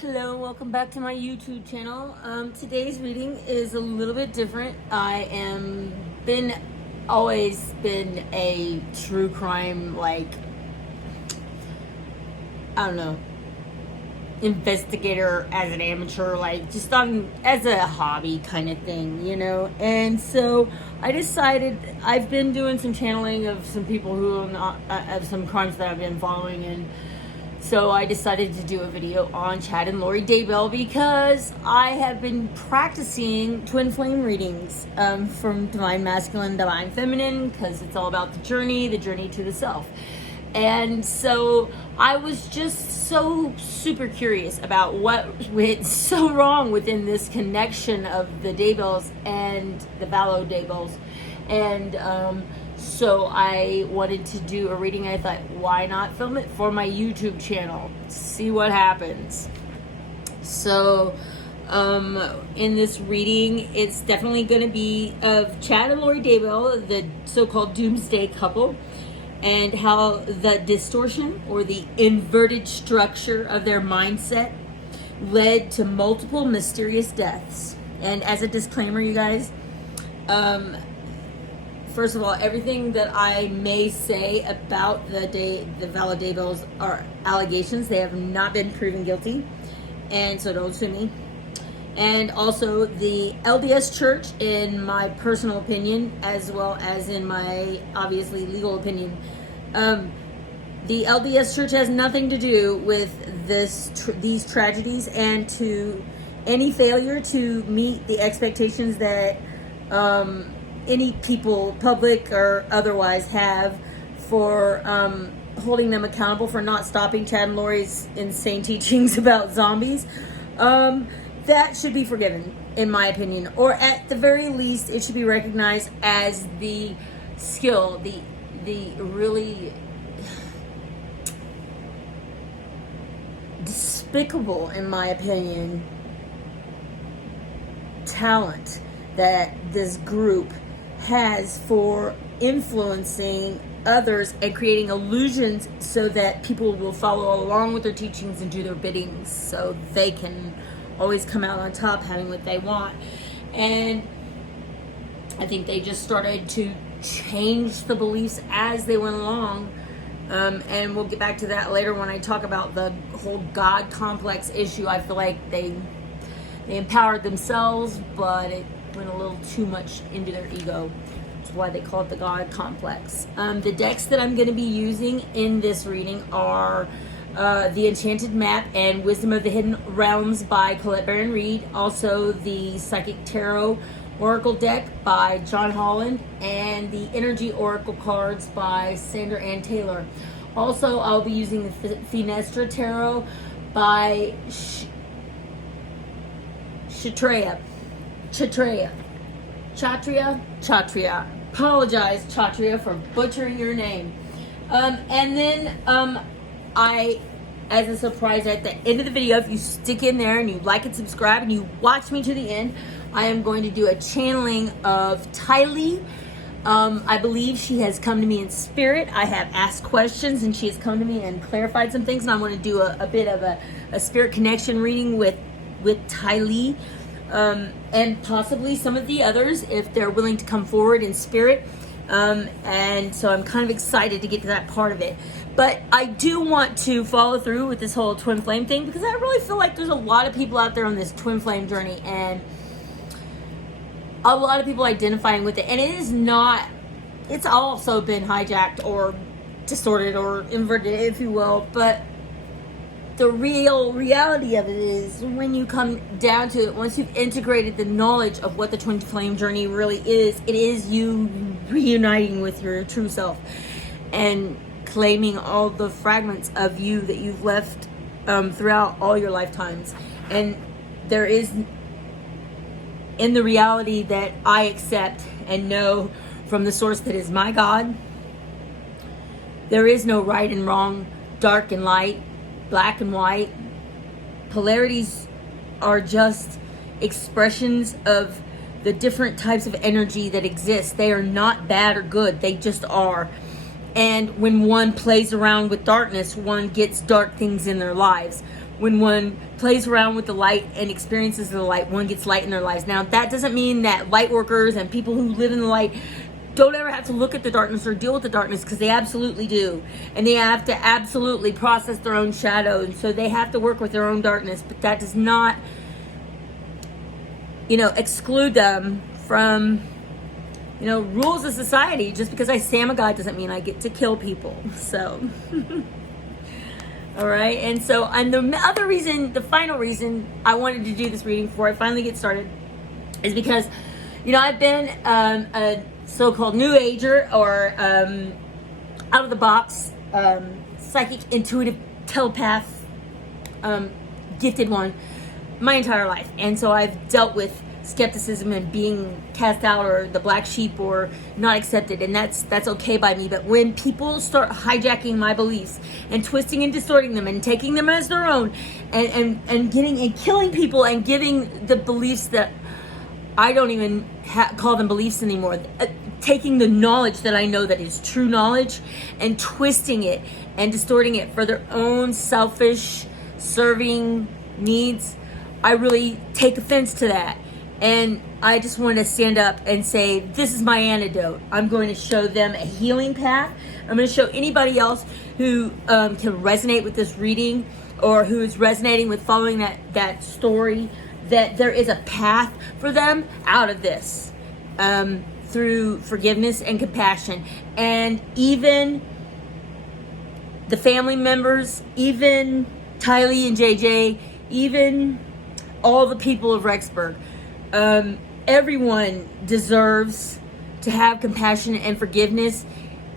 Hello, welcome back to my YouTube channel. Today's reading is a little bit different. I am always been a true crime, I don't know, investigator as an amateur, just as a hobby kind of thing, And so I decided, I've been doing some channeling of some people who are not, of some crimes that I've been following, and so I decided to do a video on Chad and Lori Daybell because I have been practicing twin flame readings from Divine Masculine, Divine Feminine, because it's all about the journey to the self. And so I was just so super curious about what went so wrong within this connection of the Daybells and the Vallow Daybells. And so I wanted to do a reading. I thought, why not film it for my YouTube channel? See what happens. So in this reading, it's definitely going to be of Chad and Lori Daybell, the so-called doomsday couple, and how the distortion or the inverted structure of their mindset led to multiple mysterious deaths. And as a disclaimer, you guys, first of all, everything that I may say about the Vallow Daybells are allegations. They have not been proven guilty, and so don't sue me. And also the LDS Church, in my personal opinion, as well as in my obviously legal opinion, the LDS Church has nothing to do with these tragedies, and to any failure to meet the expectations that any people, public or otherwise, have for holding them accountable for not stopping Chad and Lori's insane teachings about zombies. That should be forgiven, in my opinion, or at the very least, it should be recognized as the skill, the really despicable, in my opinion, talent that this group has for influencing others and creating illusions so that people will follow along with their teachings and do their biddings, so they can always come out on top having what they want. And I think they just started to change the beliefs as they went along, and we'll get back to that later when I talk about the whole God complex issue. I feel like they empowered themselves, but it went a little too much into their ego. That's why they call it the God complex. The decks that I'm going to be using in this reading are The Enchanted Map and Wisdom of the Hidden Realms by Colette Baron Reed. Also the Psychic Tarot Oracle deck by John Holland, and the Energy Oracle cards by Sandra Ann Taylor. Also, I'll be using the Finestra Tarot by Chatria. Apologize, Chatria, for butchering your name. And then I, as a surprise at the end of the video, if you stick in there and you like and subscribe and you watch me to the end, I am going to do a channeling of Tylee. I believe she has come to me in spirit. I have asked questions and she has come to me and clarified some things, and I want to do a bit of a spirit connection reading with Tylee. And possibly some of the others, if they're willing to come forward in spirit. And so I'm kind of excited to get to that part of it. But I do want to follow through with this whole twin flame thing, because I really feel like there's a lot of people out there on this twin flame journey, and a lot of people identifying with it. And it is not, it's also been hijacked or distorted or inverted, if you will. But the reality of it is, when you come down to it, once you've integrated the knowledge of what the twin flame journey really is, it is you reuniting with your true self and claiming all the fragments of you that you've left throughout all your lifetimes. And there is, in the reality that I accept and know from the source that is my God, there is no right and wrong, dark and light, black and white. Polarities are just expressions of the different types of energy that exist. They are not bad or good, they just are. And when one plays around with darkness, one gets dark things in their lives. when one plays around with the light and experiences the light, one gets light in their lives. Now, that doesn't mean that light workers and people who live in the light don't ever have to look at the darkness or deal with the darkness, because they absolutely do. And they have to absolutely process their own shadow. And so they have to work with their own darkness. But that does not, exclude them from, rules of society. Just because I say I'm a God doesn't mean I get to kill people. So, all right. And so, and the final reason I wanted to do this reading before I finally get started is because, I've been a so-called new ager, or out of the box, psychic, intuitive, telepath, gifted one my entire life. And so I've dealt with skepticism and being cast out, or the black sheep, or not accepted, and that's okay by me. But when people start hijacking my beliefs and twisting and distorting them and taking them as their own, and getting and killing people and giving the beliefs that I don't even call them beliefs anymore, taking the knowledge that I know that is true knowledge and twisting it and distorting it for their own selfish serving needs, I really take offense to that. And I just want to stand up and say, this is my antidote. I'm going to show them a healing path. I'm going to show anybody else who can resonate with this reading, or who is resonating with following that story, that there is a path for them out of this, through forgiveness and compassion. And even the family members, even Tylee and JJ, even all the people of Rexburg, everyone deserves to have compassion and forgiveness.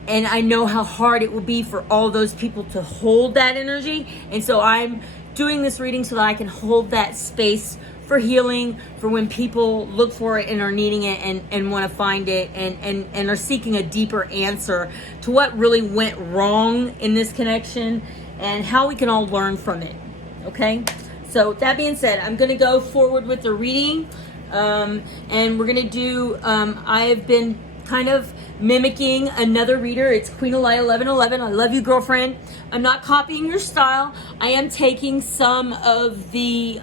And I know how hard it will be for all those people to hold that energy. And so I'm doing this reading so that I can hold that space for healing, for when people look for it and are needing it, and want to find it, and are seeking a deeper answer to what really went wrong in this connection, and how we can all learn from it. Okay? So that being said, I'm going to go forward with the reading, and we're going to do, I've been kind of mimicking another reader. It's Queen Elia 1111. I love you, girlfriend. I'm not copying your style. I am taking some of the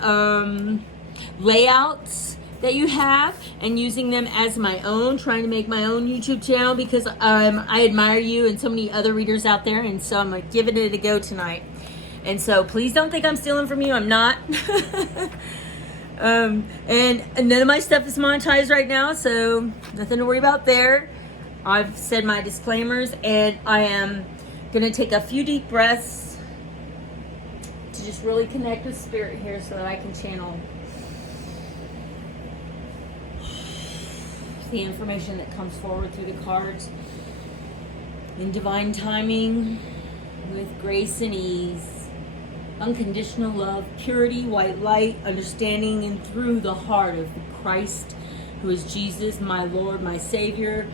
layouts that you have and using them as my own, trying to make my own YouTube channel, because I admire you and so many other readers out there, and so I'm like giving it a go tonight. And so please don't think I'm stealing from you. I'm not. And none of my stuff is monetized right now, so nothing to worry about there. I've said my disclaimers, and I am gonna take a few deep breaths to just really connect with spirit here, so that I can channel the information that comes forward through the cards in divine timing, with grace and ease, unconditional love, purity, white light, understanding, and through the heart of Christ, who is Jesus, my Lord, my Savior,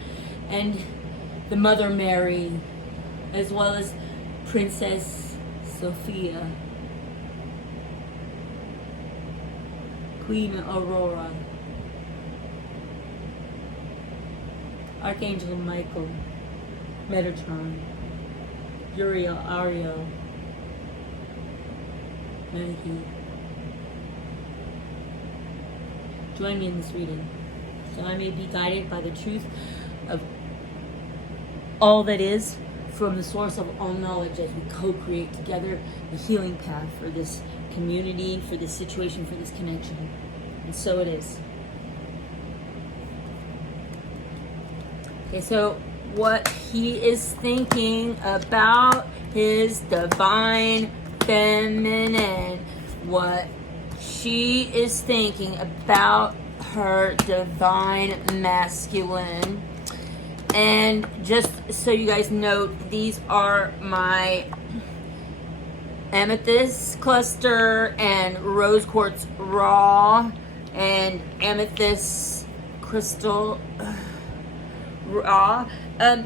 and the Mother Mary, as well as Princess Sophia, Queen Aurora, Archangel Michael, Metatron, Uriel, Ariel, Menhi. Join me in this reading, so I may be guided by the truth of all that is, from the source of all knowledge, as we co-create together the healing path for this community, for this situation, for this connection. And so it is. Okay, so what he is thinking about his divine feminine, what she is thinking about her divine masculine. And just so you guys know, these are my amethyst cluster and rose quartz raw and amethyst crystal raw.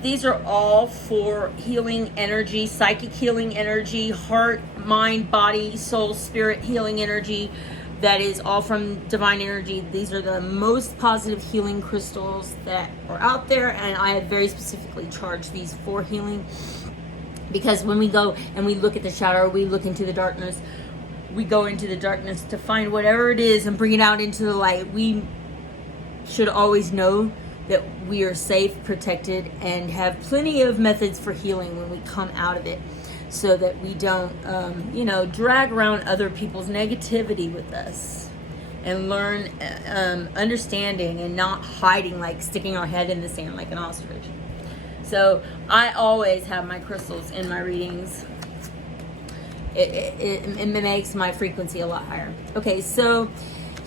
These are all for healing energy, psychic healing energy, heart, mind, body, soul, spirit healing energy. That is all from divine energy. These are the most positive healing crystals that are out there, and I have very specifically charged these for healing, because when we go and we look at the shadow, we look into the darkness, we go into the darkness to find whatever it is and bring it out into the light. We should always know that we are safe, protected, and have plenty of methods for healing when we come out of it, so that we don't, drag around other people's negativity with us, and learn understanding and not hiding, like sticking our head in the sand like an ostrich. So I always have my crystals in my readings. It makes my frequency a lot higher. Okay, so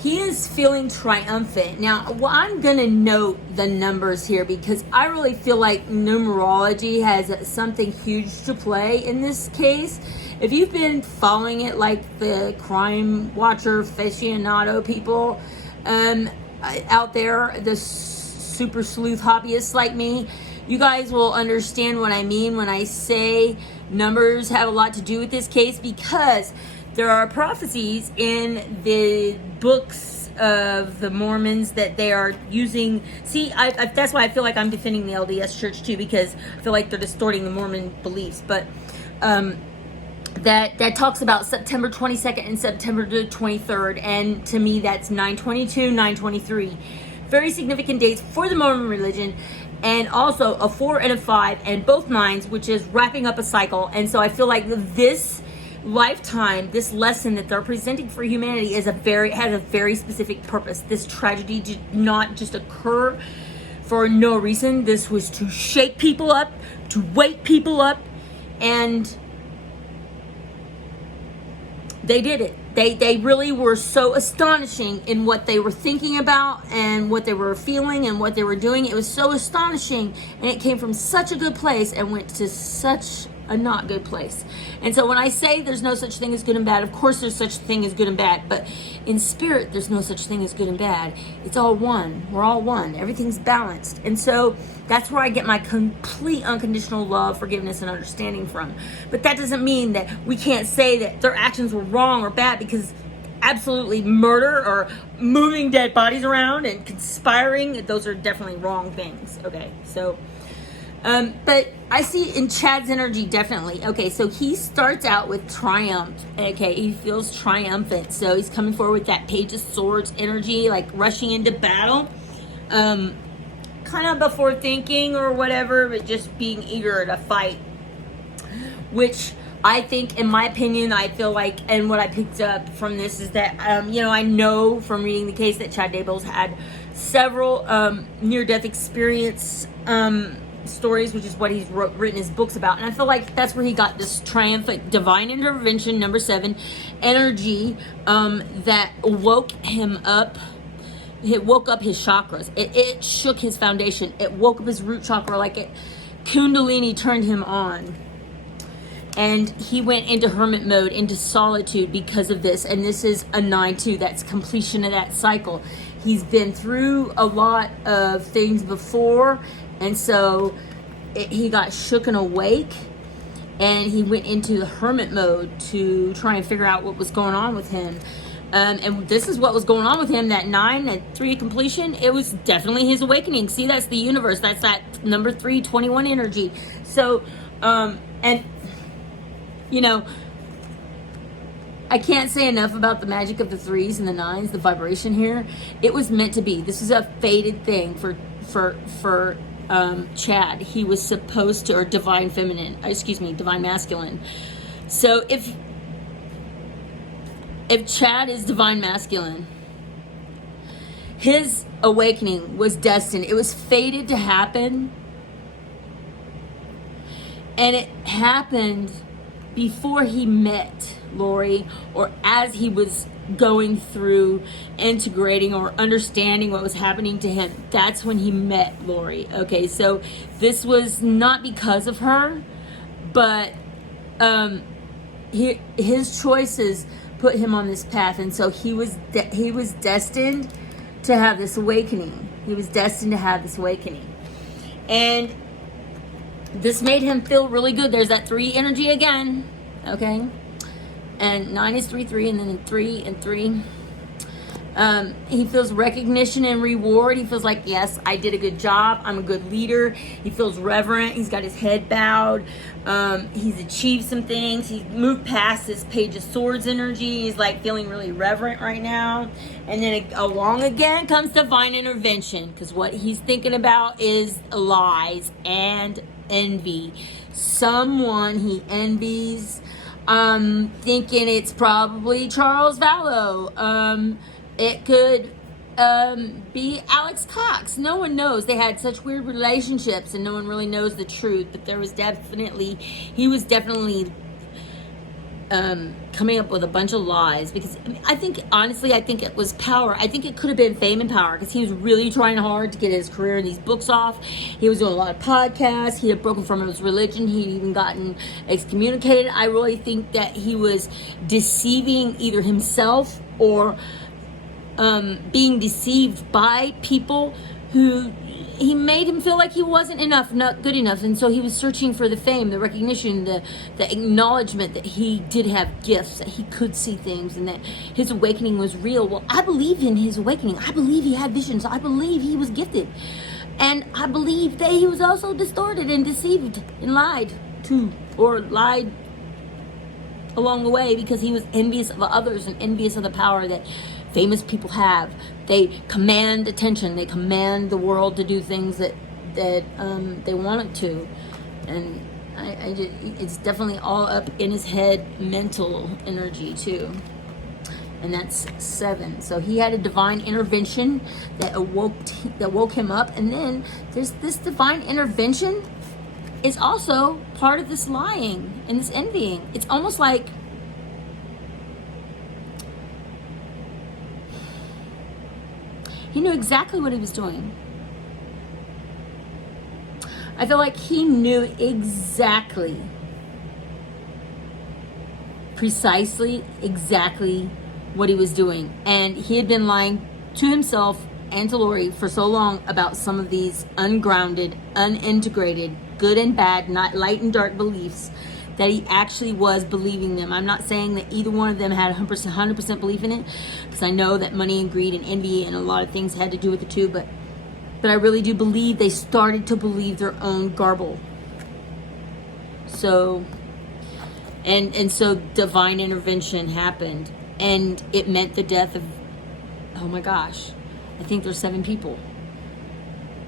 he is feeling triumphant. Now, well, I'm going to note the numbers here because I really feel like numerology has something huge to play in this case. If you've been following it like the crime watcher aficionado people out there, the super sleuth hobbyists like me, you guys will understand what I mean when I say numbers have a lot to do with this case, because there are prophecies in the books of the Mormons that they are using. See, that's why I feel like I'm defending the LDS Church too, because I feel like they're distorting the Mormon beliefs. But that talks about September 22nd and September 23rd, and to me that's 9/22, 9/23. Very significant dates for the Mormon religion. And also a 4 and a 5 and both 9s, which is wrapping up a cycle. And so I feel like this lifetime, this lesson that they're presenting for humanity has a very specific purpose. This tragedy did not just occur for no reason. This was to shake people up, to wake people up, and they did it. They really were so astonishing in what they were thinking about and what they were feeling and what they were doing. It was so astonishing, and it came from such a good place and went to such a not good place. And so when I say there's no such thing as good and bad, of course there's such thing as good and bad, but in spirit there's no such thing as good and bad. It's all one. We're all one. Everything's balanced. And so that's where I get my complete unconditional love, forgiveness, and understanding from. But that doesn't mean that we can't say that their actions were wrong or bad, because absolutely murder or moving dead bodies around and conspiring, those are definitely wrong things. Okay, so but I see in Chad's energy, definitely. Okay, so he starts out with triumph. Okay, he feels triumphant. So he's coming forward with that Page of Swords energy, like rushing into battle. Kind of before thinking or whatever, but just being eager to fight. Which I think, in my opinion, I feel like, and what I picked up from this is that, I know from reading the case that Chad Daybell's had several near-death experience stories, which is what he's written his books about. And I feel like that's where he got this triumphant divine intervention, number 7, energy that woke him up. It woke up his chakras. It shook his foundation. It woke up his root chakra, like it Kundalini turned him on. And he went into hermit mode, into solitude because of this. And this is a 9/2. That's completion of that cycle. He's been through a lot of things before. And so he got shook and awake. And he went into the hermit mode to try and figure out what was going on with him. And this is what was going on with him, that 9 and 3 completion. It was definitely his awakening. See, that's the universe. That's that number 321 energy. So, I can't say enough about the magic of the 3s and the 9s, the vibration here. It was meant to be. This is a fated thing for Chad. He was supposed to, or divine masculine. So if Chad is divine masculine, his awakening was destined. It was fated to happen. And it happened before he met Lori, or as he was going through integrating or understanding what was happening to him. That's when he met Lori. Okay, so this was not because of her, but his choices put him on this path, and so he was destined to have this awakening. He was destined to have this awakening, and this made him feel really good. There's that 3 energy again, okay? And 9 is 3, 3, and then 3 and 3. He feels recognition and reward. He feels like, yes, I did a good job. I'm a good leader. He feels reverent. He's got his head bowed. He's achieved some things. He's moved past this Page of Swords energy. He's like feeling really reverent right now. And then along again comes divine intervention, because what he's thinking about is lies and envy. Someone he envies, thinking it's probably Charles Vallow. It could be Alex Cox. No one knows. They had such weird relationships and no one really knows the truth. But he was definitely coming up with a bunch of lies, because I think it was power. I think it could have been fame and power, because he was really trying hard to get his career in these books off. He was doing a lot of podcasts. He had broken from his religion. He'd even gotten excommunicated. I really think that he was deceiving either himself or being deceived by people who he made him feel like he wasn't enough, not good enough. And so he was searching for the fame, the recognition, the acknowledgement that he did have gifts, that he could see things, and that his awakening was real. Well, I believe in his awakening. I believe he had visions. I believe he was gifted. And I believe that he was also distorted and deceived and lied to, or lied along the way, because he was envious of others and envious of the power that famous people have. They command attention. They command the world to do things that they want it to, and it's definitely all up in his head, mental energy too. And that's 7. So he had a divine intervention that woke him up, and then there's this divine intervention is also part of this lying and this envying. It's almost like he knew exactly what he was doing. I feel like he knew exactly, precisely, exactly what he was doing. And he had been lying to himself and to Lori for so long about some of these ungrounded, unintegrated, good and bad, not light and dark beliefs, that he actually was believing them. I'm not saying that either one of them had 100% belief in it, because I know that money and greed and envy and a lot of things had to do with the two, but I really do believe they started to believe their own garble. So, and so divine intervention happened, and it meant the death of, oh my gosh, I think there's 7 people.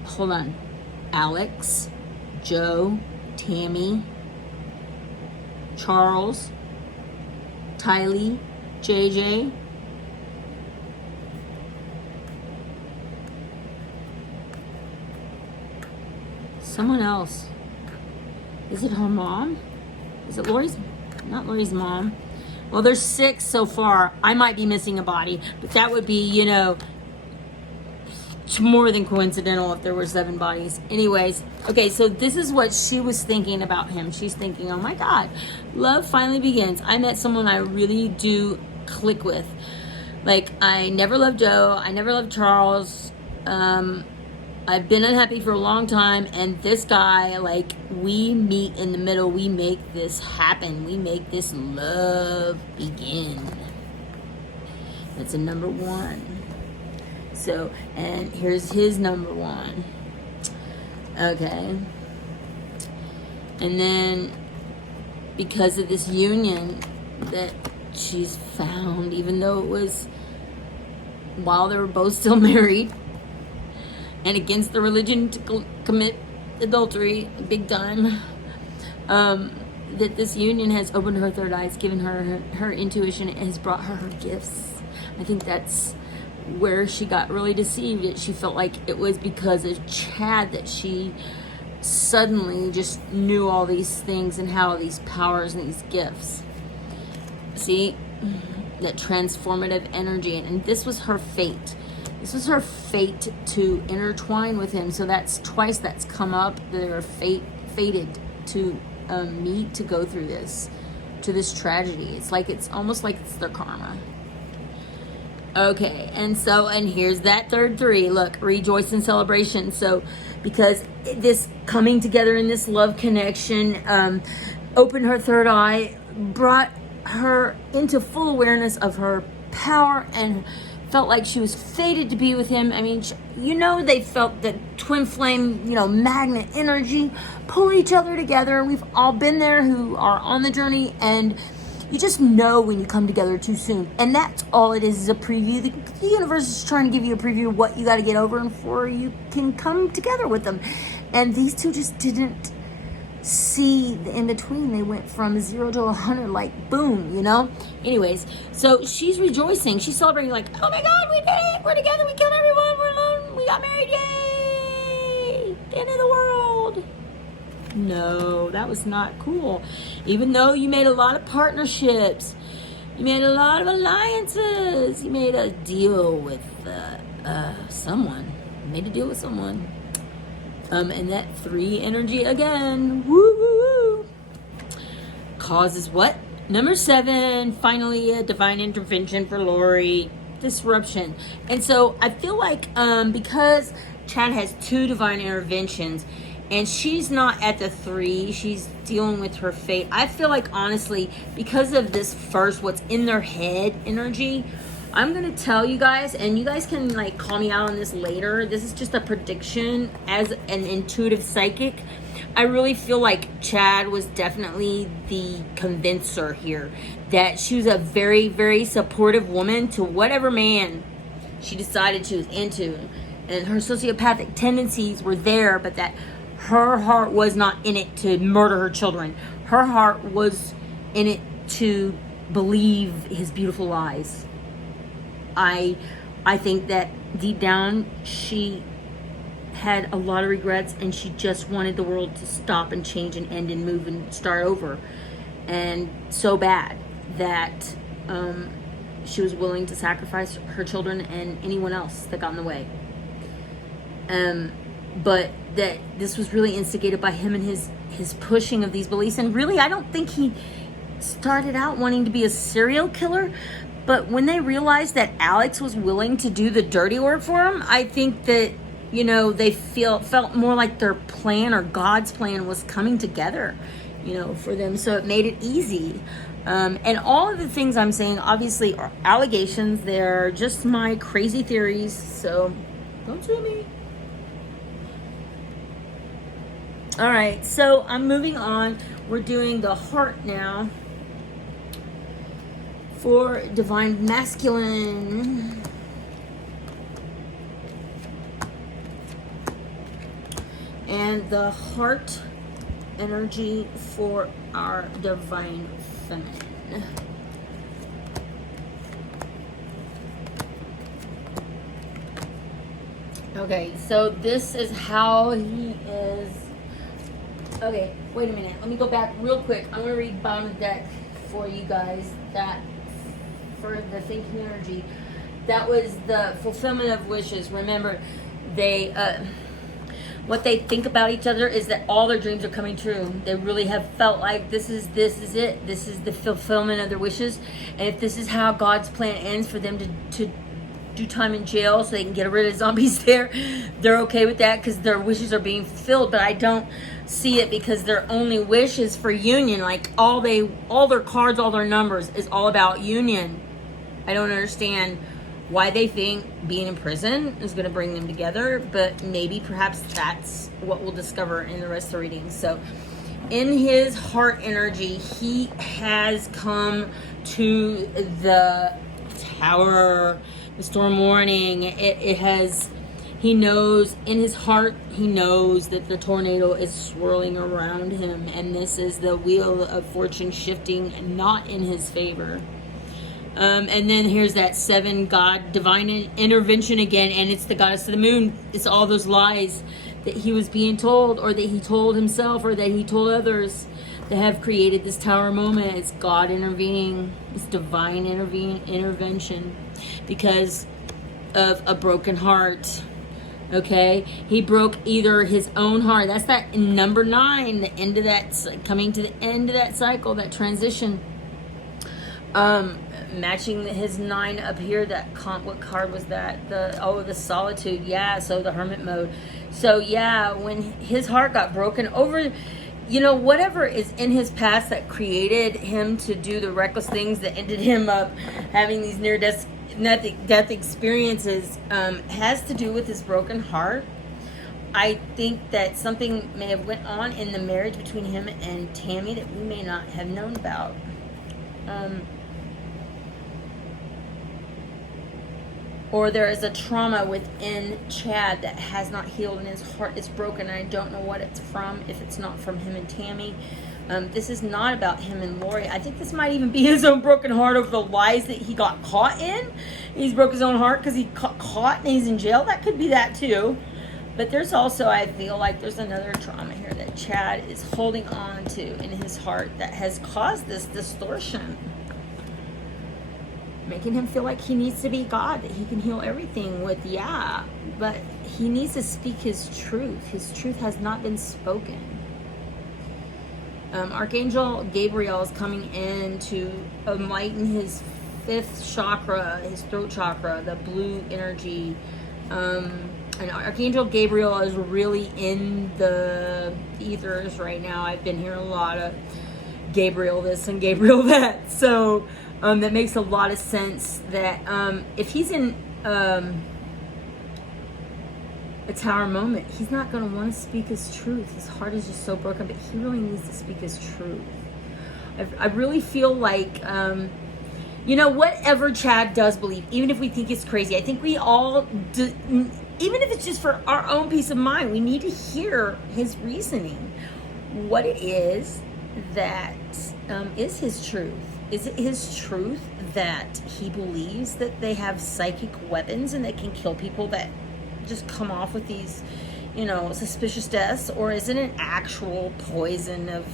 Hold on. Alex, Joe, Tammy, Charles, Tylee, JJ, someone else. Is it her mom? Is it Lori's? Not Lori's mom. Well, there's 6 so far. I might be missing a body, but that would be, it's more than coincidental if there were 7 bodies. Anyways, okay, so this is what she was thinking about him. She's thinking, oh my God, love finally begins. I met someone I really do click with. Like, I never loved Joe. I never loved Charles. I've been unhappy for a long time, and this guy, like, we meet in the middle. We make this happen. We make this love begin. That's a number 1. So, and here's his number 1. Okay. And then, because of this union that she's found, even though it was while they were both still married, and against the religion to commit adultery, big time, that this union has opened her third eye, it's given her intuition, and has brought her gifts. I think that's where she got really deceived. She felt like it was because of Chad that she suddenly just knew all these things and how these powers and these gifts. See, that transformative energy, and this was her fate. This was her fate to intertwine with him. So that's twice that's come up. They're fated to meet, to go through this, to this tragedy. It's almost like it's their karma. Okay, and here's that third 3. Look, rejoice in celebration. So, because this coming together in this love connection opened her third eye, brought her into full awareness of her power and felt like she was fated to be with him. I mean, they felt the twin flame, magnet energy pull each other together. We've all been there who are on the journey, and you just know when you come together too soon. And that's all it is a preview. The universe is trying to give you a preview of what you got to get over before you can come together with them. And these two just didn't see the in between. They went from 0 to 100 like boom, Anyways, so she's rejoicing. She's celebrating like, oh my God, we did it. We're together. We killed everyone. We're alone. We got married. Yay. The end of the world. No, that was not cool. Even though you made a lot of partnerships, you made a lot of alliances, you made a deal with someone. You made a deal with someone. And that 3 energy again, woo, woo, woo, causes what? Number 7, finally a divine intervention for Lori, disruption. And so I feel like because Chad has 2 divine interventions, and she's not at the 3, she's dealing with her fate. I feel like, honestly, because of this first, what's in their head energy, I'm going to tell you guys, and you guys can like call me out on this later. This is just a prediction as an intuitive psychic. I really feel like Chad was definitely the convincer here. That she was a very, very supportive woman to whatever man she decided she was into. And her sociopathic tendencies were there, but that her heart was not in it to murder her children. Her heart was in it to believe his beautiful lies. I think that deep down she had a lot of regrets, and she just wanted the world to stop and change and end and move and start over. And so bad that she was willing to sacrifice her children and anyone else that got in the way. But that this was really instigated by him and his pushing of these beliefs. And really, I don't think he started out wanting to be a serial killer. But when they realized that Alex was willing to do the dirty work for him, I think that, they felt more like their plan or God's plan was coming together, for them. So it made it easy. And all of the things I'm saying, obviously, are allegations. They're just my crazy theories. So don't sue me. All right, so I'm moving on. We're doing the heart now for divine masculine. And the heart energy for our divine feminine. Okay, so this is how he is. Okay, wait a minute. Let me go back real quick. I'm going to read bottom of the deck for you guys. That for the thinking energy, that was the fulfillment of wishes. Remember, they what they think about each other is that all their dreams are coming true. They really have felt like this is it. This is the fulfillment of their wishes. And if this is how God's plan ends for them to do time in jail so they can get rid of zombies there, they're okay with that because their wishes are being fulfilled. But I don't see it because their only wish is for union. Like all their cards, all their numbers is all about union. I don't understand why they think being in prison is going to bring them together, but maybe perhaps that's what we'll discover in the rest of the reading. So in his heart energy, he has come to the tower, the storm warning. He knows in his heart, he knows that the tornado is swirling around him, and this is the wheel of fortune shifting not in his favor. And then here's that 7 God divine intervention again, and it's the goddess of the moon. It's all those lies that he was being told, or that he told himself, or that he told others, that have created this tower moment. It's God intervening. It's divine intervention because of a broken heart. Okay, he broke either his own heart. That's that number 9, the end of that, coming to the end of that cycle, that transition. Matching his 9 up here. What card was that? The solitude. Yeah, so the hermit mode. So yeah, when his heart got broken over, whatever is in his past that created him to do the reckless things that ended him up having these near-death death experiences has to do with his broken heart. I think that something may have went on in the marriage between him and Tammy that we may not have known about. Or there is a trauma within Chad that has not healed and his heart is broken. And I don't know what it's from, if it's not from him and Tammy. This is not about him and Lori. I think this might even be his own broken heart over the lies that he got caught in. He's broke his own heart because he got caught and he's in jail. That could be that too. But there's also, I feel like there's another trauma here that Chad is holding on to in his heart that has caused this distortion. Making him feel like he needs to be God, that he can heal everything with, but he needs to speak his truth. His truth has not been spoken. Archangel Gabriel is coming in to enlighten his 5th chakra, his throat chakra, the blue energy. And Archangel Gabriel is really in the ethers right now. I've been hearing a lot of Gabriel this and Gabriel that. So that makes a lot of sense that if he's in a tower moment, he's not going to want to speak his truth. His heart is just so broken, but he really needs to speak his truth. I really feel like, whatever Chad does believe, even if we think it's crazy, I think we all do. Even if it's just for our own peace of mind, we need to hear his reasoning. What it is that is his truth. Is it his truth that he believes that they have psychic weapons and they can kill people that just come off with these, suspicious deaths? Or is it an actual poison of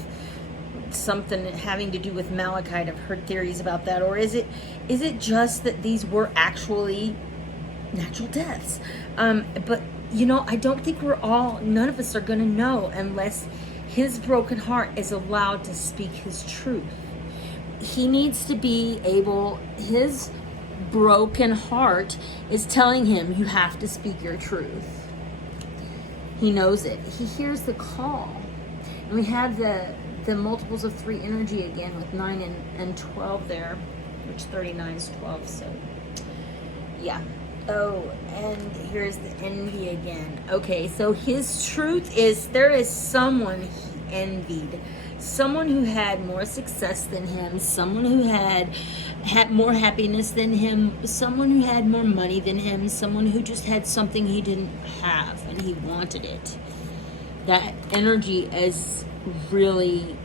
something having to do with malachite? I've heard theories about that. Or is it just that these were actually natural deaths? But I don't think none of us are going to know unless his broken heart is allowed to speak his truth. He needs to be able, his broken heart is telling him, you have to speak your truth. He knows it. He hears the call. And we have the multiples of 3 energy again with 9 and 12 there, which 39 is 12, so yeah. Oh, and here's the envy again. Okay, so his truth is there is someone he envied. Someone who had more success than him. Someone who had more happiness than him. Someone who had more money than him. Someone who just had something he didn't have and he wanted it. That energy is really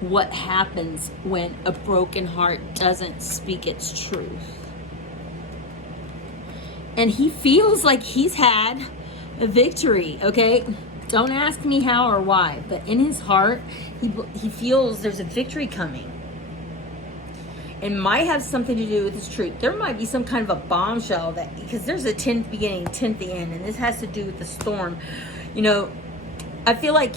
what happens when a broken heart doesn't speak its truth. And he feels like he's had a victory, okay? Don't ask me how or why, but in his heart, he feels there's a victory coming. It might have something to do with his truth. There might be some kind of a bombshell because there's a 10th beginning, 10th the end, and this has to do with the storm. I feel like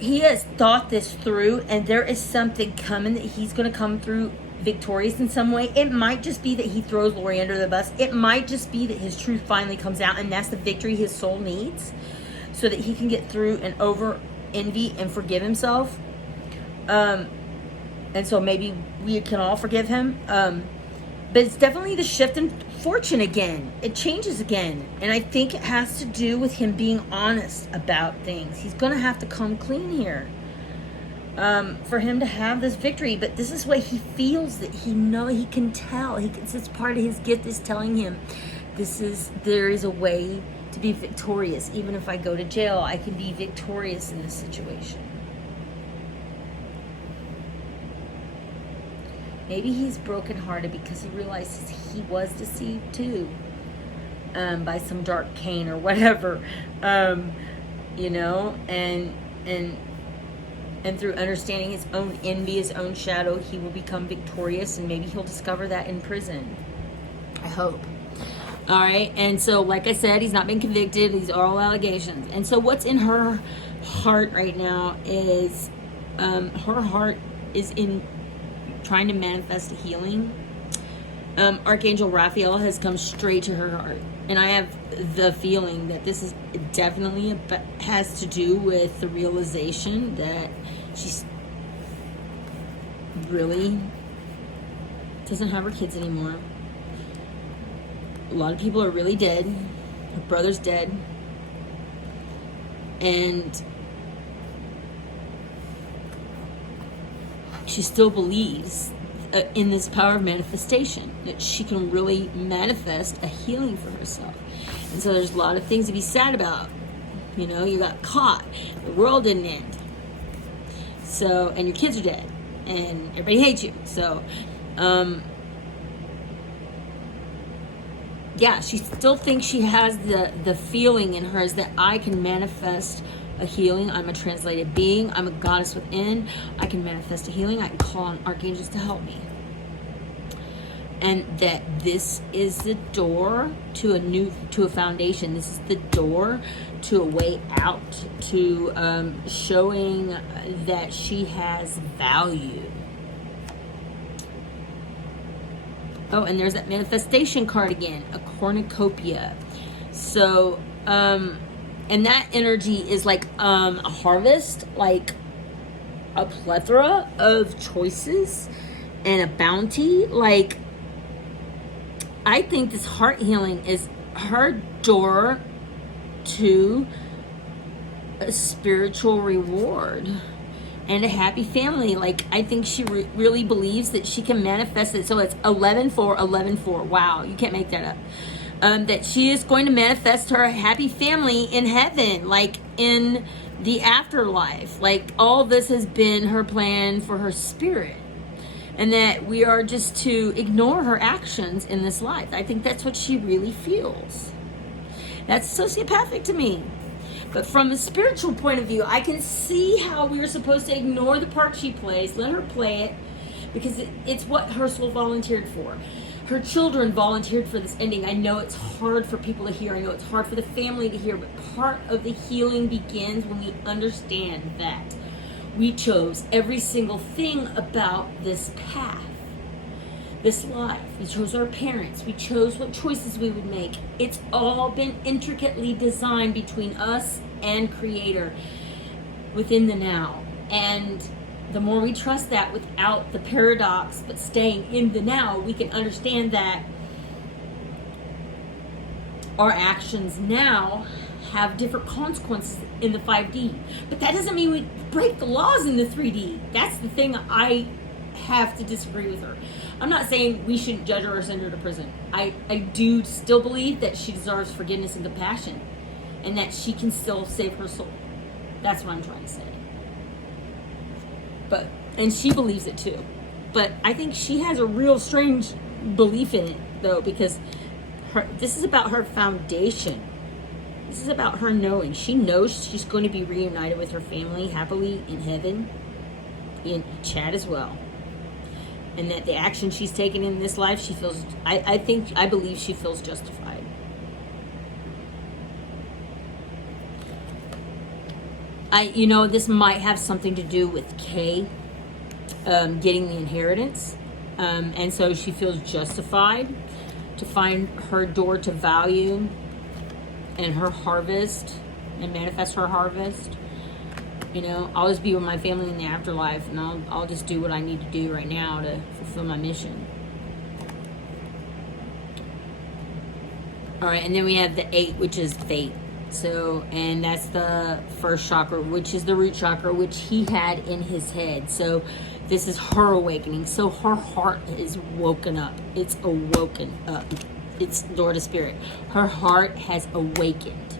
he has thought this through, and there is something coming that he's going to come through victorious in some way. It might just be that he throws Lori under the bus. It might just be that his truth finally comes out, and that's the victory his soul needs so that he can get through and over envy and forgive himself. And so maybe we can all forgive him. But it's definitely the shift in fortune again. It changes again. And I think it has to do with him being honest about things. He's going to have to come clean here. For him to have this victory, but this is what he feels, that he can tell. It's part of his gift is telling him, there is a way to be victorious. Even if I go to jail, I can be victorious in this situation. Maybe he's brokenhearted because he realizes he was deceived too, by some dark cane or whatever, and through understanding his own envy, his own shadow, he will become victorious, and maybe he'll discover that in prison. I hope. All right, and so like I said, he's not been convicted. These are all allegations. And so what's in her heart right now is her heart is in trying to manifest a healing. Archangel Raphael has come straight to her heart. And I have the feeling that this is definitely has to do with the realization that she's really doesn't have her kids anymore. A lot of people are really dead. Her brother's dead. And she still believes in this power of manifestation, that she can really manifest a healing for herself. And so there's a lot of things to be sad about. You know, you got caught. The world didn't end. So, and your kids are dead. And everybody hates you. So, yeah, she still thinks she has the feeling in her is that I can manifest a healing. I'm a translated being. I'm a goddess within. I can manifest a healing. I can call on archangels to help me. And that this is the door to a foundation. This is the door to a way out, to showing that she has value. Oh, and there's that manifestation card again, a cornucopia. So, and that energy is like a harvest, like a plethora of choices and a bounty. Like, I think this heart healing is her door to a spiritual reward and a happy family. Like, I think she really believes that she can manifest it. So it's 11-4-11-4. Wow, you can't make that up. That she is going to manifest her happy family in heaven, like in the afterlife. Like, all this has been her plan for her spirit. And that we are just to ignore her actions in this life. I think that's what she really feels. That's sociopathic to me. But from a spiritual point of view, I can see how we're supposed to ignore the part she plays, let her play it, because it's what her soul volunteered for. Her children volunteered for this ending. I know it's hard for people to hear. I know it's hard for the family to hear, but part of the healing begins when we understand that we chose every single thing about this path, this life. We chose our parents. We chose what choices we would make. It's all been intricately designed between us and Creator within the now. And the more we trust that without the paradox, but staying in the now, we can understand that our actions now have different consequences in the 5D. But that doesn't mean we break the laws in the 3D. That's the thing I have to disagree with her. I'm not saying we shouldn't judge her or send her to prison. I do still believe that she deserves forgiveness and compassion, and that she can still save her soul. That's what I'm trying to say. And she believes it too. But I think she has a real strange belief in it, though, because this is about her foundation. This is about her knowing. She knows she's going to be reunited with her family happily in heaven, in Chad as well. And that the action she's taken in this life, she feels, I believe she feels justified. This might have something to do with Kay getting the inheritance. And so she feels justified to find her door to value and her harvest and manifest her harvest. I'll just be with my family in the afterlife, and I'll just do what I need to do right now to fulfill my mission. All right, and then we have the 8, which is fate. So, and that's the first chakra, which is the root chakra, which he had in his head. So this is her awakening. So her heart is woken up. It's awoken up. It's door to spirit. Her heart has awakened.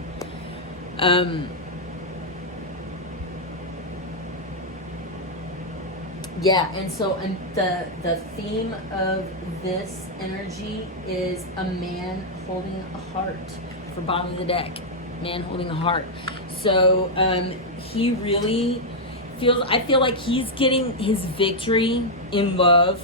Yeah, and the theme of this energy is a man holding a heart for bottom of the deck. Man holding a heart. So he really feels, I feel like he's getting his victory in love,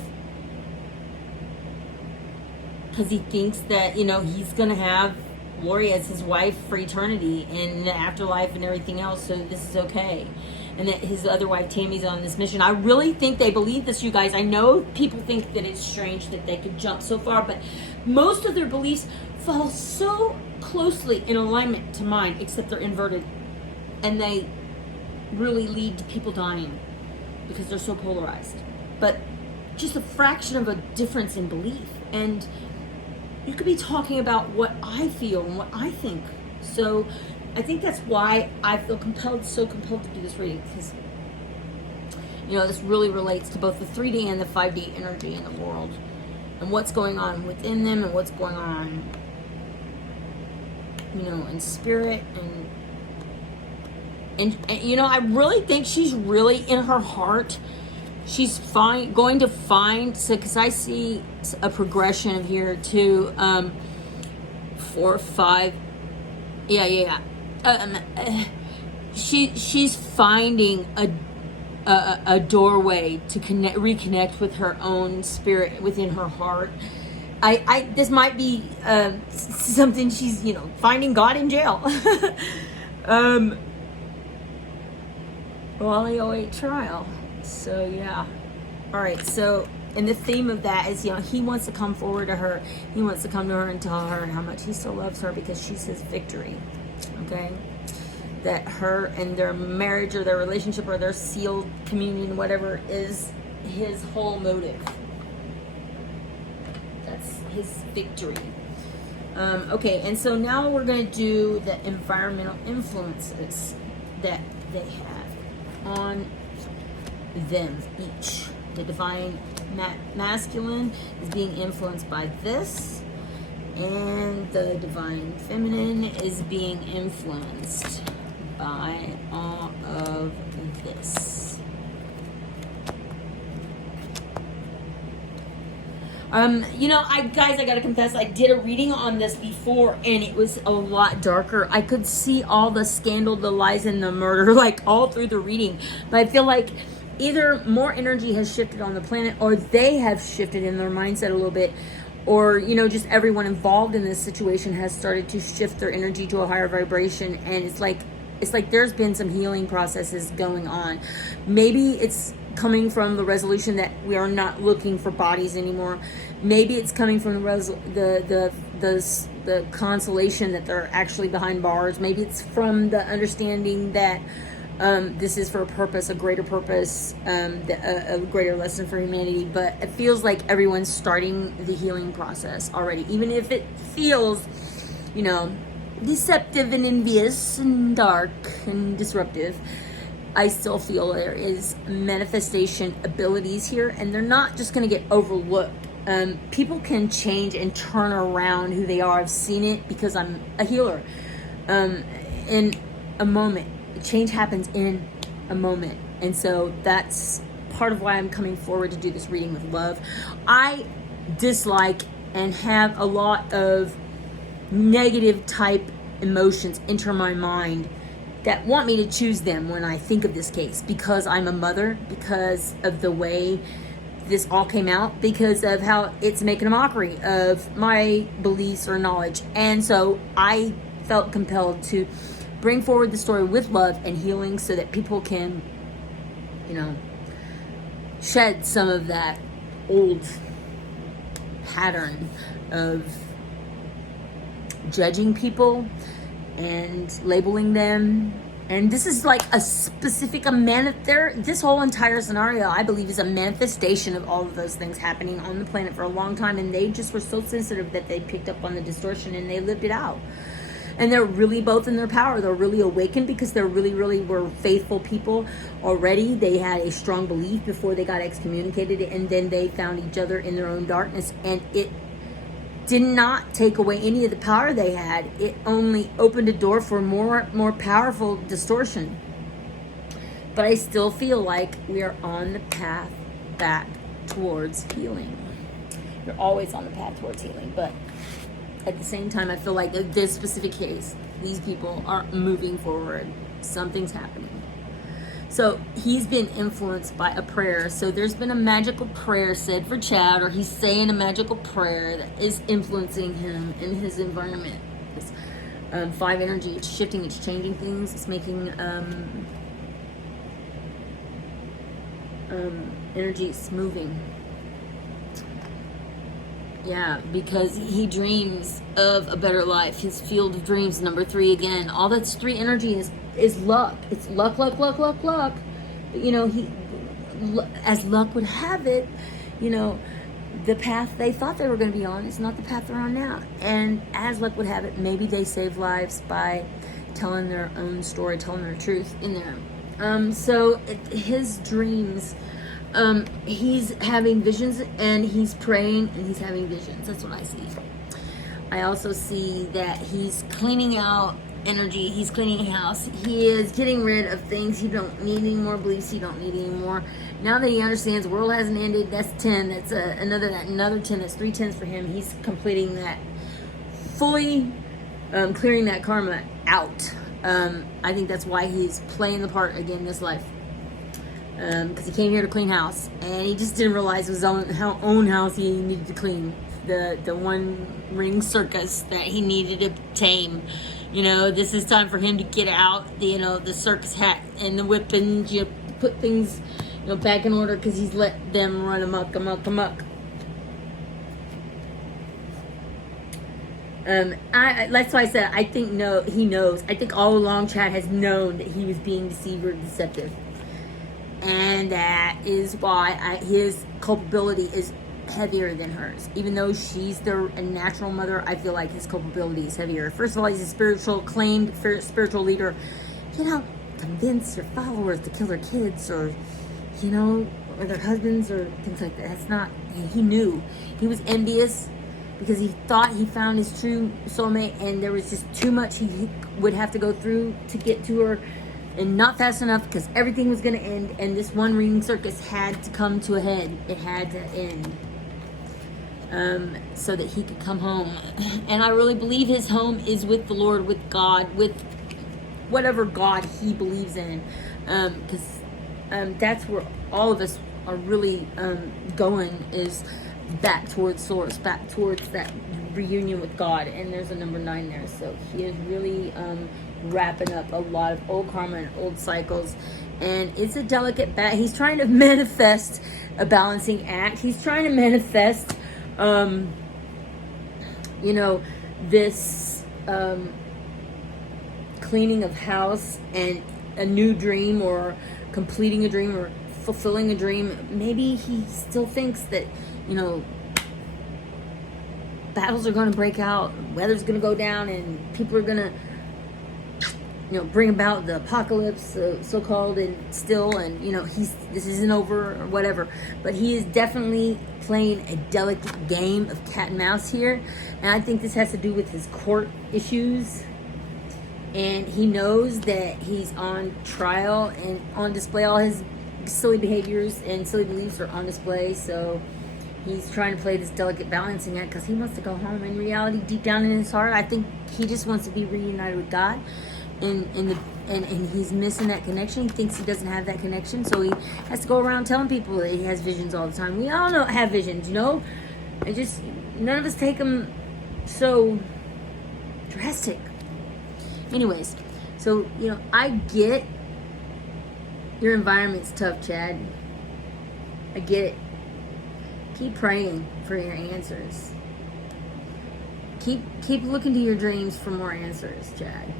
because he thinks that, he's going to have Lori as his wife for eternity in the afterlife and everything else, so this is okay. And that his other wife Tammy's on this mission. I really think they believe this, you guys. I know people think that it's strange that they could jump so far, but most of their beliefs fall so closely in alignment to mine, except they're inverted, and they really lead to people dying. because they're so polarized. But just a fraction of a difference in belief. And you could be talking about what I feel and what I think. So I think that's why I feel so compelled to do this reading, because this really relates to both the 3D and the 5D energy in the world, and what's going on within them, and what's going on, in spirit, and I really think she's really in her heart. She's going to find, because I see a progression of here to 4, 5. Yeah. She's finding a doorway to reconnect with her own spirit within her heart. This might be something she's finding God in jail. While they await trial. So yeah. All right. So, and the theme of that is, he wants to come forward to her. He wants to come to her and tell her how much he still loves her, because she's his victory. Okay. That her and their marriage or their relationship or their sealed communion, whatever, is his whole motive. That's his victory. Okay. And so now we're going to do the environmental influences that they have on them each. The divine masculine is being influenced by this, and the divine feminine is being influenced by all of this. I gotta confess, I did a reading on this before, and it was a lot darker. I could see all the scandal, the lies, and the murder, like, all through the reading. But I feel like either more energy has shifted on the planet, or they have shifted in their mindset a little bit, or, just everyone involved in this situation has started to shift their energy to a higher vibration. And it's like there's been some healing processes going on. Maybe it's coming from the resolution that we are not looking for bodies anymore. Maybe it's coming from the consolation that they're actually behind bars. Maybe it's from the understanding that this is for a purpose, a greater purpose, a greater lesson for humanity. But it feels like everyone's starting the healing process already, even if it feels, deceptive and envious and dark and disruptive. I still feel there is manifestation abilities here, and they're not just going to get overlooked. People can change and turn around who they are. I've seen it because I'm a healer. In a moment, change happens in a moment. And so that's part of why I'm coming forward to do this reading with love. I dislike and have a lot of negative type emotions enter my mind that want me to choose them when I think of this case, because I'm a mother, because of the way this all came out, because of how it's making a mockery of my beliefs or knowledge. And so I felt compelled to bring forward the story with love and healing, so that people can, shed some of that old pattern of judging people and labeling them. And this is like a specific this whole entire scenario, I believe, is a manifestation of all of those things happening on the planet for a long time, and they just were so sensitive that they picked up on the distortion and they lived it out. And they're really both in their power. They're really awakened because they're really were faithful people already. They had a strong belief before they got excommunicated, and then they found each other in their own darkness, and it did not take away any of the power they had. It only opened a door for more powerful distortion. But I still feel like we are on the path back towards healing. You're always on the path towards healing, but at the same time, I feel like this specific case, these people are moving forward. Something's happening. So he's been influenced by a prayer. So there's been a magical prayer said for Chad, or he's saying a magical prayer that is influencing him in his environment. This 5 energy, it's shifting, it's changing things, it's making energy, it's moving. Yeah, because he dreams of a better life. His field of dreams, number 3 again. All that's 3 energy is luck. It's luck. But as luck would have it, you know, the path they thought they were going to be on is not the path they're on now. And as luck would have it, maybe they save lives by telling their own story, telling their truth in there. His dreams, he's having visions, and he's praying, and he's having visions. That's what I see. I also see that he's cleaning out energy. He's cleaning house. He is getting rid of things he don't need anymore, beliefs he don't need anymore. Now that he understands the world hasn't ended, that's 10. That's another 10. That's 3 10s for him. He's completing that, fully clearing that karma out. I think that's why he's playing the part again in this life. Because he came here to clean house, and he just didn't realize it was his own house he needed to clean. The one ring circus that he needed to tame. You know, this is time for him to get out the circus hat and the whip, and put things back in order, because he's let them run amok. That's why I said I think he knows. I think all along Chad has known that he was being deceived or deceptive, and that is why his culpability is heavier than hers. Even though she's a natural mother, I feel like his culpability is heavier. First of all, he's a claimed spiritual leader. You don't convince your followers to kill their kids, or or their husbands, or things like that. That's not. He knew. He was envious because he thought he found his true soulmate, and there was just too much he would have to go through to get to her, and not fast enough, because everything was going to end, and this one ring circus had to come to a head. It had to end. So that he could come home. And I really believe his home is with the Lord, with God, with whatever God he believes in. Because that's where all of us are really going, is back towards source, back towards that reunion with God. And there's a number 9 there. So he is really wrapping up a lot of old karma and old cycles. And it's a delicate he's trying to manifest a balancing act. He's trying to manifest this cleaning of house and a new dream, or completing a dream, or fulfilling a dream. Maybe he still thinks that battles are going to break out, weather's going to go down, and people are going to bring about the apocalypse, so-called, and still, and this isn't over or whatever. But he is definitely playing a delicate game of cat and mouse here, and I think this has to do with his court issues. And he knows that he's on trial and on display. All his silly behaviors and silly beliefs are on display. So he's trying to play this delicate balancing act, because he wants to go home. In reality, deep down in his heart, I think he just wants to be reunited with God. And he's missing that connection. He thinks he doesn't have that connection, so he has to go around telling people that he has visions all the time. We all have visions, and just none of us take them so drastic. Anyways, so I get your environment's tough, Chad. I get it. Keep praying for your answers. Keep looking to your dreams for more answers, Chad.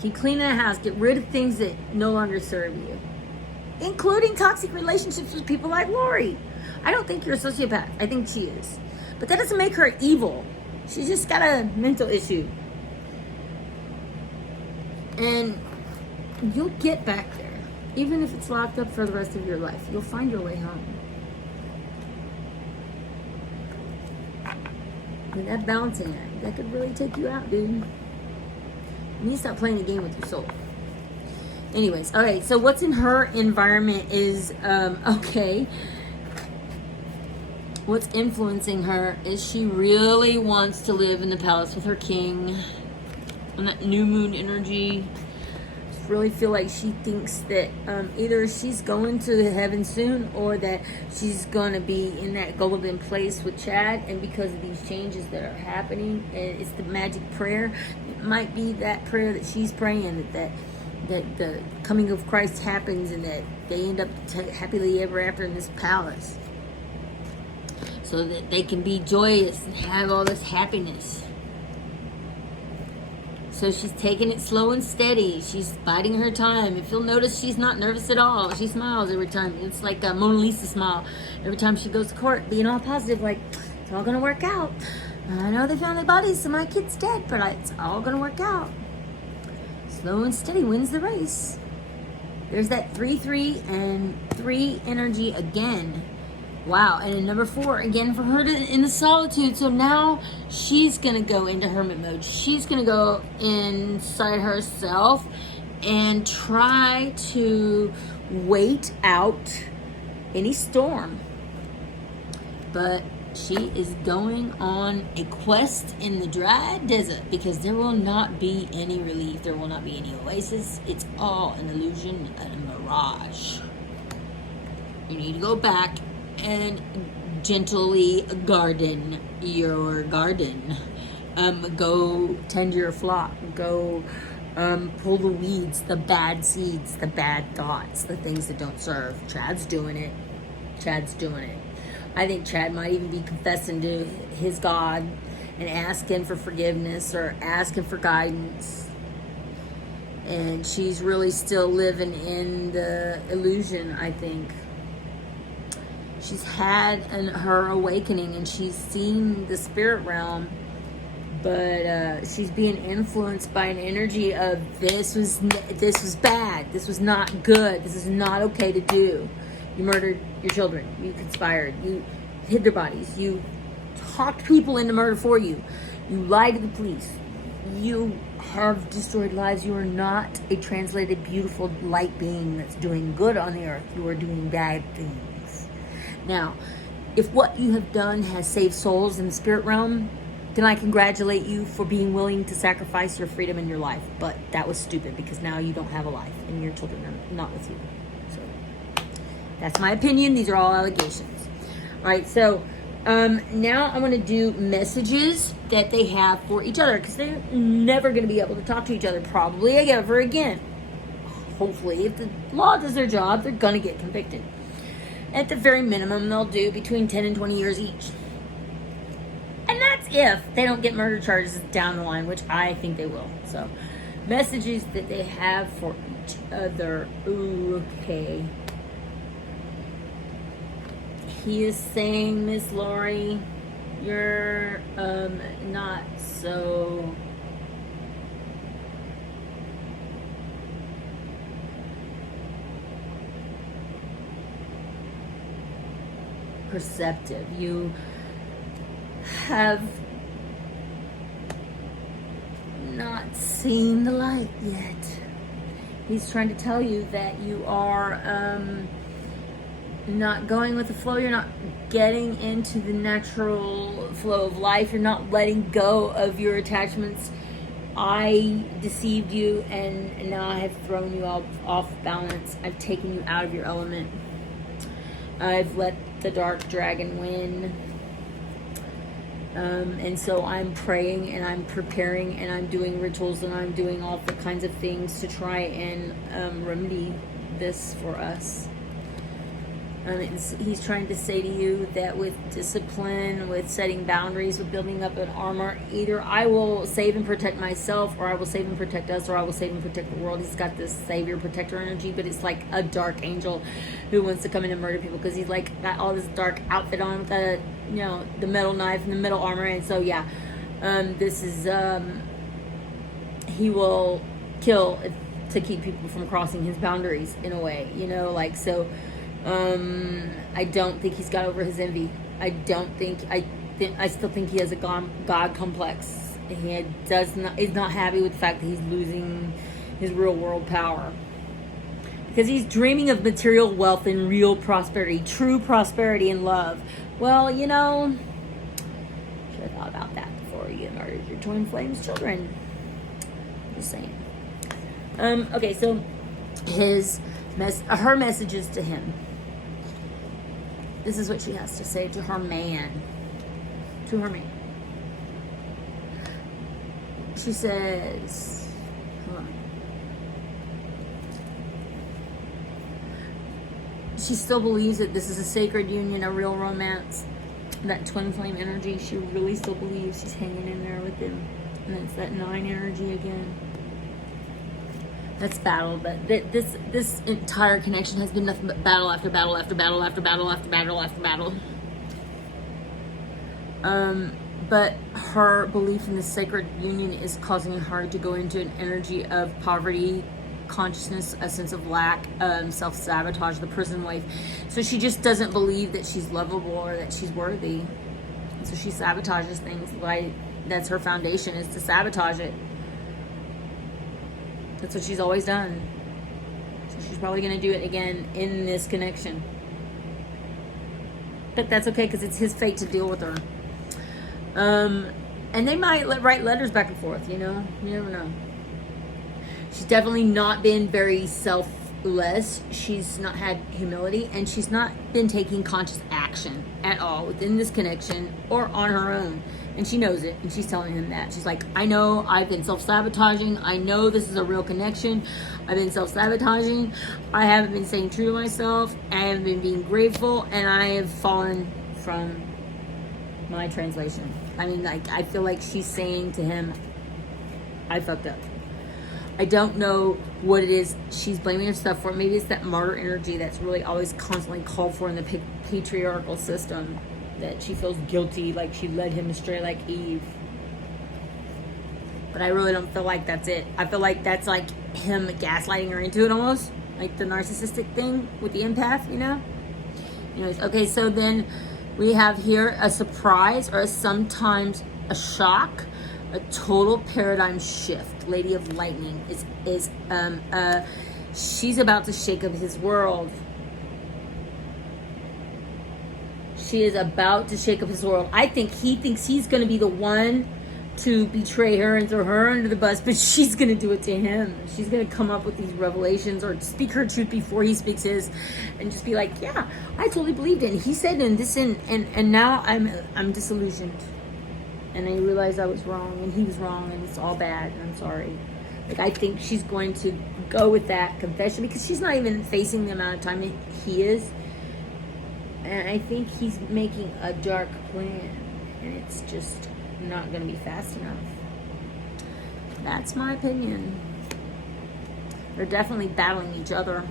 Keep cleaning the house. Get rid of things that no longer serve you, including toxic relationships with people like Lori. I don't think you're a sociopath. I think she is. But that doesn't make her evil. She's just got a mental issue. And you'll get back there. Even if it's locked up for the rest of your life, you'll find your way home. And that balancing act, that could really take you out, dude. You need to stop playing the game with your soul. Anyways, okay, so what's in her environment is, what's influencing her is she really wants to live in the palace with her king. And that new moon energy. Just really feel like she thinks that either she's going to heaven soon, or that she's going to be in that golden place with Chad. And because of these changes that are happening, and it's the magic prayer, it might be that prayer that she's praying, that the coming of Christ happens, and that they end up happily ever after in this palace, so that they can be joyous and have all this happiness. So she's taking it slow and steady. She's biding her time. If you'll notice, she's not nervous at all. She smiles every time. It's like a Mona Lisa smile. Every time she goes to court, being all positive, like, it's all gonna work out. I know they found the bodies, so my kid's dead, but it's all gonna work out. Slow and steady wins the race. There's that 3-3 and 3 energy again. Wow, and in number 4, again for her in the solitude. So now she's gonna go into hermit mode. She's gonna go inside herself and try to wait out any storm. But she is going on a quest in the dry desert because there will not be any relief. There will not be any oasis. It's all an illusion and a mirage. You need to go back and gently garden your garden. Go tend your flock. Go pull the weeds, the bad seeds, the bad thoughts, the things that don't serve. Chad's doing it. I think Chad might even be confessing to his God and asking for forgiveness or asking for guidance. And she's really still living in the illusion, I think. She's had her awakening and she's seen the spirit realm, but she's being influenced by an energy of this was bad, this was not good, this is not okay to do. You murdered your children, you conspired, you hid their bodies, you talked people into murder for you, you lied to the police, you have destroyed lives. You are not a translated beautiful light being that's doing good on the earth. You are doing bad things. Now, if what you have done has saved souls in the spirit realm, then I congratulate you for being willing to sacrifice your freedom and your life. But that was stupid because now you don't have a life and your children are not with you. So that's my opinion. These are all allegations. All right, so now I'm going to do messages that they have for each other because they're never going to be able to talk to each other probably ever again. Hopefully, if the law does their job, they're going to get convicted. At the very minimum, they'll do between 10 and 20 years each. And that's if they don't get murder charges down the line, which I think they will. So, messages that they have for each other. Ooh, okay. He is saying, Miss Lori, you're not so perceptive. You have not seen the light yet. He's trying to tell you that you are not going with the flow. You're not getting into the natural flow of life. You're not letting go of your attachments. I deceived you and now I have thrown you off balance. I've taken you out of your element. I've let the dark dragon win. And so I'm praying and I'm preparing and I'm doing rituals and I'm doing all the kinds of things to try and remedy this for us. He's trying to say to you that with discipline, with setting boundaries, with building up an armor, either I will save and protect myself, or I will save and protect us, or I will save and protect the world. He's got this savior protector energy, but it's like a dark angel who wants to come in and murder people because he's like got all this dark outfit on with the, the metal knife and the metal armor. And so this is he will kill to keep people from crossing his boundaries in a way, so. I don't think he's got over his envy. I still think he has a God complex. He is not happy with the fact that he's losing his real world power. Because he's dreaming of material wealth and real prosperity, true prosperity and love. Well, should have thought about that before you murdered your twin flames children. Just saying. Okay, so her messages to him. This is what she has to say to her man. She says, hold on. She still believes that this is a sacred union, a real romance. That twin flame energy, she really still believes she's hanging in there with him. And it's that 9 energy again. That's battle, but this entire connection has been nothing but battle after battle after battle after battle after battle after battle. But her belief in the sacred union is causing her to go into an energy of poverty, consciousness, a sense of lack, self-sabotage, the prison life. So she just doesn't believe that she's lovable or that she's worthy. And so she sabotages things. Like, that's her foundation, is to sabotage it. That's what she's always done. So she's probably going to do it again in this connection. But that's okay, because it's his fate to deal with her. And they might write letters back and forth, you know? You never know. She's definitely not been very selfless. She's not had humility, and she's not been taking conscious action at all within this connection or on her own. And she knows it, and she's telling him that. She's like, I know I've been self-sabotaging. I know this is a real connection. I've been self-sabotaging. I haven't been staying true to myself. I haven't been being grateful, and I have fallen from my translation. I mean, like, I feel like she's saying to him, I fucked up. I don't know what it is she's blaming herself for. Maybe it's that martyr energy that's really always constantly called for in the patriarchal system. That she feels guilty, like she led him astray like Eve. But I really don't feel like that's it. I feel like that's like him gaslighting her into it almost. Like the narcissistic thing with the empath, you know? Anyways, okay, so then we have here a surprise, or sometimes a shock, a total paradigm shift. Lady of Lightning is she's about to shake up his world. She is about to shake up his world. I think he thinks he's going to be the one to betray her and throw her under the bus, but she's going to do it to him. She's going to come up with these revelations or speak her truth before he speaks his, and just be like, yeah, I totally believed it. And he said in this, and now I'm disillusioned. And I realized I was wrong, and he was wrong, and it's all bad, and I'm sorry. Like, I think she's going to go with that confession, because she's not even facing the amount of time that he is. And I think he's making a dark plan, and it's just not going to be fast enough. That's my opinion. They're definitely battling each other,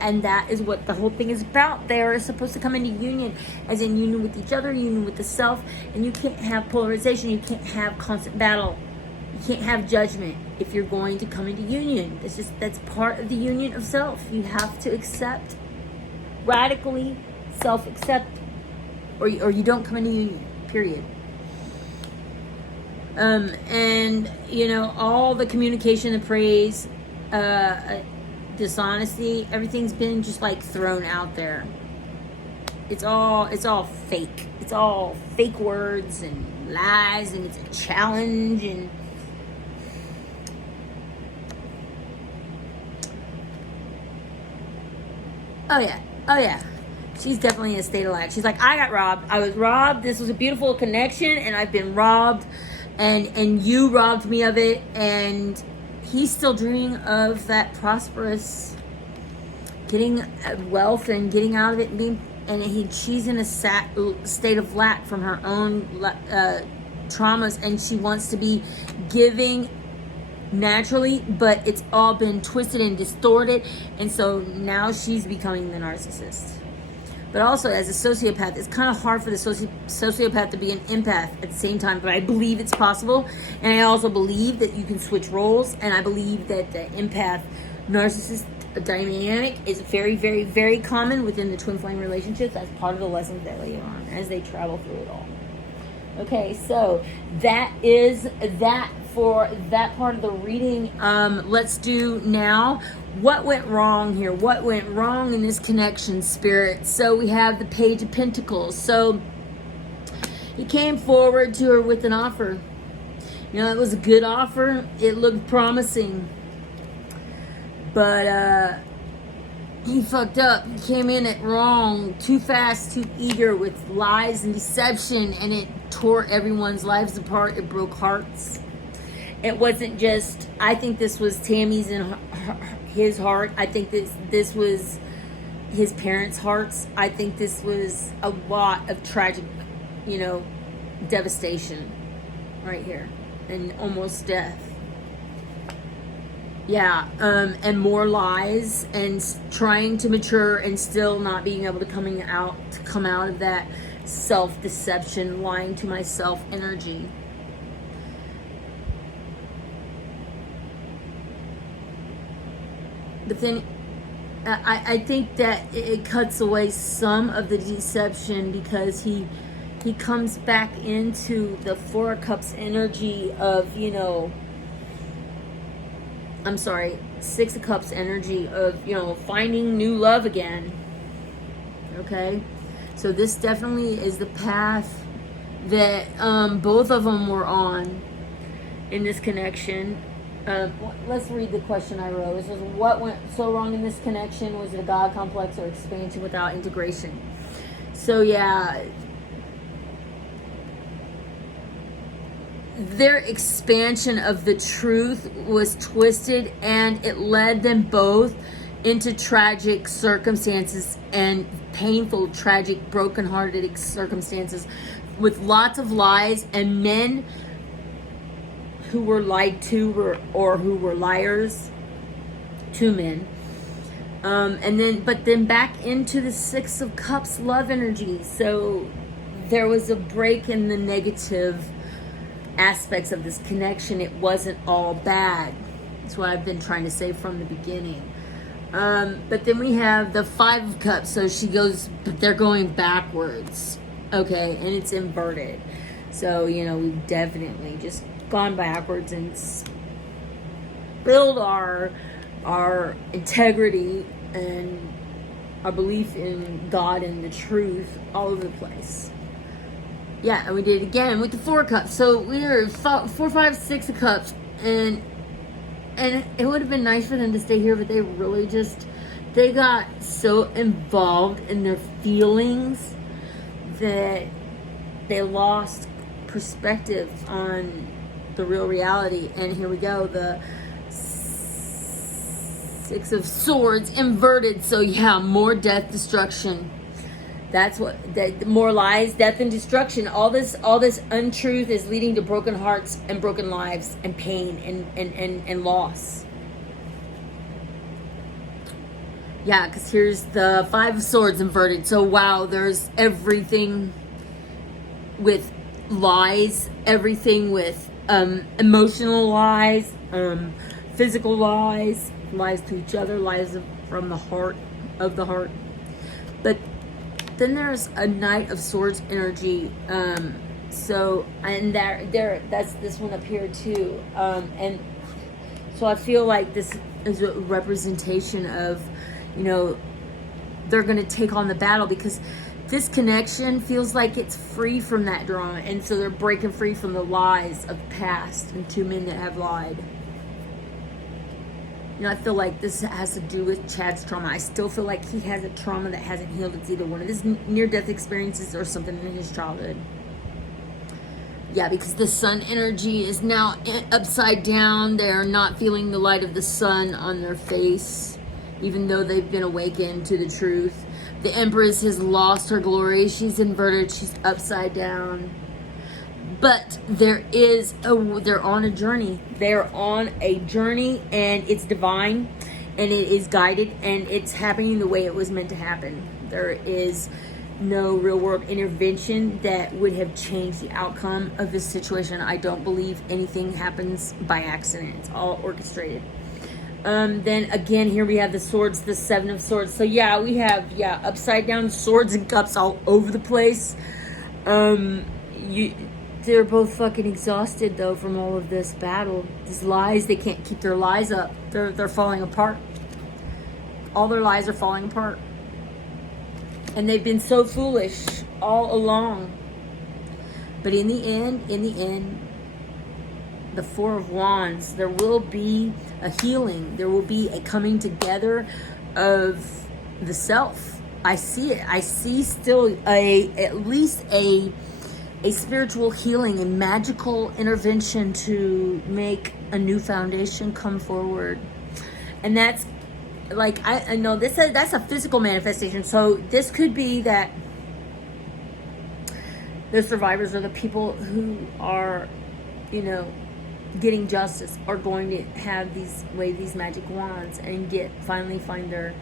and that is what the whole thing is about. They are supposed to come into union, as in union with each other, union with the self, and you can't have polarization. You can't have constant battle. You can't have judgment if you're going to come into union. That's part of the union of self. You have to accept, radically self-accept, or you don't come into union, period. And you know, all the communication, the praise, dishonesty, everything's been just like thrown out there. It's all fake. It's all fake words and lies, and it's a challenge, and oh yeah. She's definitely in a state of lack. She's like, I got robbed. I was robbed. This was a beautiful connection, and I've been robbed, and you robbed me of it. And he's still dreaming of that prosperous, getting wealth and getting out of it, and being. She's in a state of lack from her own traumas, and she wants to be giving naturally, but it's all been twisted and distorted, and so now she's becoming the narcissist. But also, as a sociopath, it's kind of hard for the sociopath to be an empath at the same time, but I believe it's possible. And I also believe that you can switch roles. And I believe that the empath narcissist dynamic is very, very, very common within the twin flame relationships. That's part of the lessons that they learn as they travel through it all. Okay, so that is that for that part of the reading. Let's do now what went wrong here. What went wrong in this connection, Spirit? So we have the Page of Pentacles. So he came forward to her with an offer. You know, it was a good offer. It looked promising. But he fucked up. He came in it wrong, too fast, too eager, with lies and deception, and it tore everyone's lives apart. It broke hearts. It wasn't just, I think this was Tammy's and his heart. I think this was his parents' hearts. I think this was a lot of tragic, devastation right here. and almost death. Yeah, and more lies, and trying to mature and still not being able to come out of that self-deception, lying to myself energy. But then I think that it cuts away some of the deception, because he comes back into the Four of Cups energy of, you know, I'm sorry, Six of Cups energy of, you know, finding new love again. Okay? So this definitely is the path that both of them were on in this connection. Let's read the question I wrote. It says, what went so wrong in this connection? Was it a God complex or expansion without integration? So yeah, their expansion of the truth was twisted, and it led them both into tragic circumstances and painful, tragic, broken-hearted circumstances with lots of lies and men who were lied to, or who were liars to men. But then back into the Six of Cups love energy. So there was a break in the negative aspects of this connection. It wasn't all bad. That's what I've been trying to say from the beginning. But then we have the Five of Cups. So they're going backwards. Okay, and it's inverted. So, you know, we've definitely just gone backwards and build our integrity and our belief in God and the truth all over the place. Yeah, and we did it again with the Four of Cups. So we were 4, 5, 6 of Cups, and it would have been nice for them to stay here, but they really they got so involved in their feelings that they lost perspective on the real reality. And here we go, the Six of Swords inverted. So yeah, more death, destruction. That's more lies, death, and destruction. All this untruth is leading to broken hearts and broken lives and pain and loss. Yeah, because here's the Five of Swords inverted. So wow, there's everything with lies, everything with emotional lies, physical lies, lies to each other, lies from the heart, of the heart. But then there's a Knight of Swords energy. So, and that's this one up here too. And so I feel like this is a representation of, you know, they're going to take on the battle, because this connection feels like it's free from that drama. And so they're breaking free from the lies of the past and two men that have lied. You know, I feel like this has to do with Chad's trauma. I still feel like he has a trauma that hasn't healed. It's either one of his near-death experiences or something in his childhood. Yeah, because the sun energy is now upside down. They're not feeling the light of the sun on their face, even though they've been awakened to the truth. The Empress has lost her glory. She's inverted. She's upside down. But they're on a journey. They're on a journey, and it's divine, and it is guided, and it's happening the way it was meant to happen. There is no real world intervention that would have changed the outcome of this situation. I don't believe anything happens by accident. It's all orchestrated. Then again, here we have the swords, the Seven of Swords. So yeah, we have upside down swords and cups all over the place. They're both fucking exhausted though from all of this battle. These lies, they can't keep their lies up. They're falling apart. All their lies are falling apart. And they've been so foolish all along. But in the end, the Four of Wands, there will be a healing. There will be a coming together of the self. I see it. I see still at least a spiritual healing, a magical intervention to make a new foundation come forward. And that's like, I know that's a physical manifestation. So this could be that the survivors are the people who are, you know, getting justice are going to have wave these magic wands and finally find their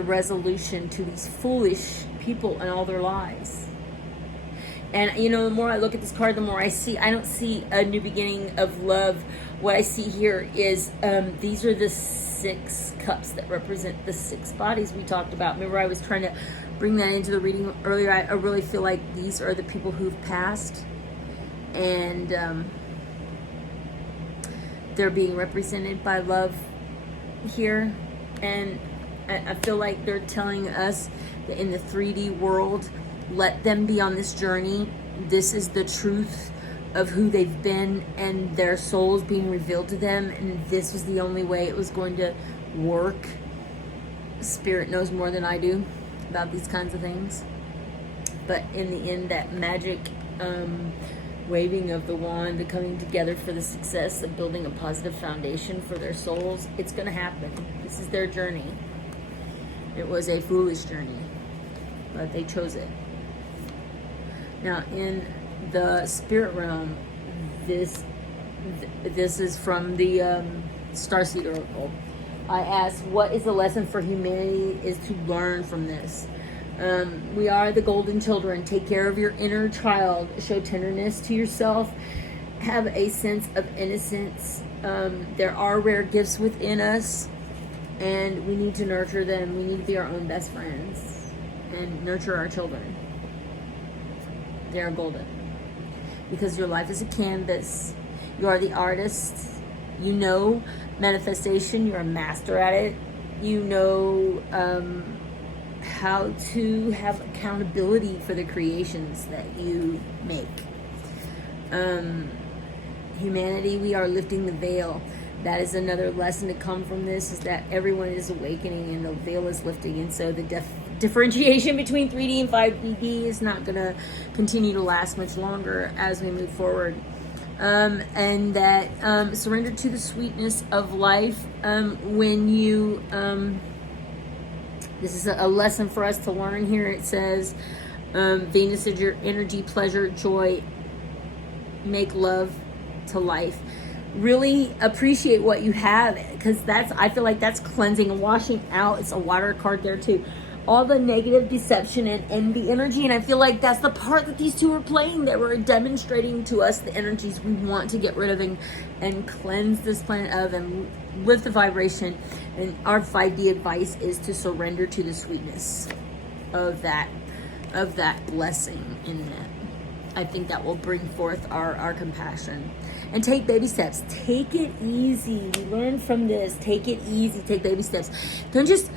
resolution to these foolish people and all their lies. And you know, the more I look at this card, the more I don't see a new beginning of love. What I see here is these are the 6 cups that represent the 6 bodies we talked about. Remember, I was trying to bring that into the reading earlier. I really feel like these are the people who've passed, and they're being represented by love here. And I feel like they're telling us that in the 3D world, let them be on this journey. This is the truth of who they've been, and their souls being revealed to them, and this was the only way it was going to work. Spirit knows more than I do about these kinds of things, but in the end, that magic waving of the wand, the coming together for the success of building a positive foundation for their souls, it's going to happen. This is their journey. It was a foolish journey, but they chose it. Now, in the spirit realm, this is from the Starseed Oracle. I asked, what is the lesson for humanity is to learn from this? We are the golden children. Take care of your inner child. Show tenderness to yourself. Have a sense of innocence. There are rare gifts within us, and we need to nurture them. We need to be our own best friends and nurture our children. They are golden. Because your life is a canvas. You are the artist. You know manifestation. You're a master at it. You know how to have accountability for the creations that you make. Humanity, we are lifting the veil. That is another lesson to come from this, is that everyone is awakening and the veil is lifting. And so the differentiation between 3D and 5D is not going to continue to last much longer as we move forward. And that surrender to the sweetness of life. When you, this is a lesson for us to learn here. It says, Venus is your energy, pleasure, joy, make love to life. Really appreciate what you have, because I feel like that's cleansing and washing out. It's a water card there too. All the negative deception and envy energy, and I feel like that's the part that these two are playing. They were demonstrating to us the energies we want to get rid of and cleanse this planet of, and lift the vibration. And our 5D advice is to surrender to the sweetness of that blessing in that. I think that will bring forth our compassion. And take baby steps. Take it easy. We learn from this. Take it easy. Take baby steps. Don't just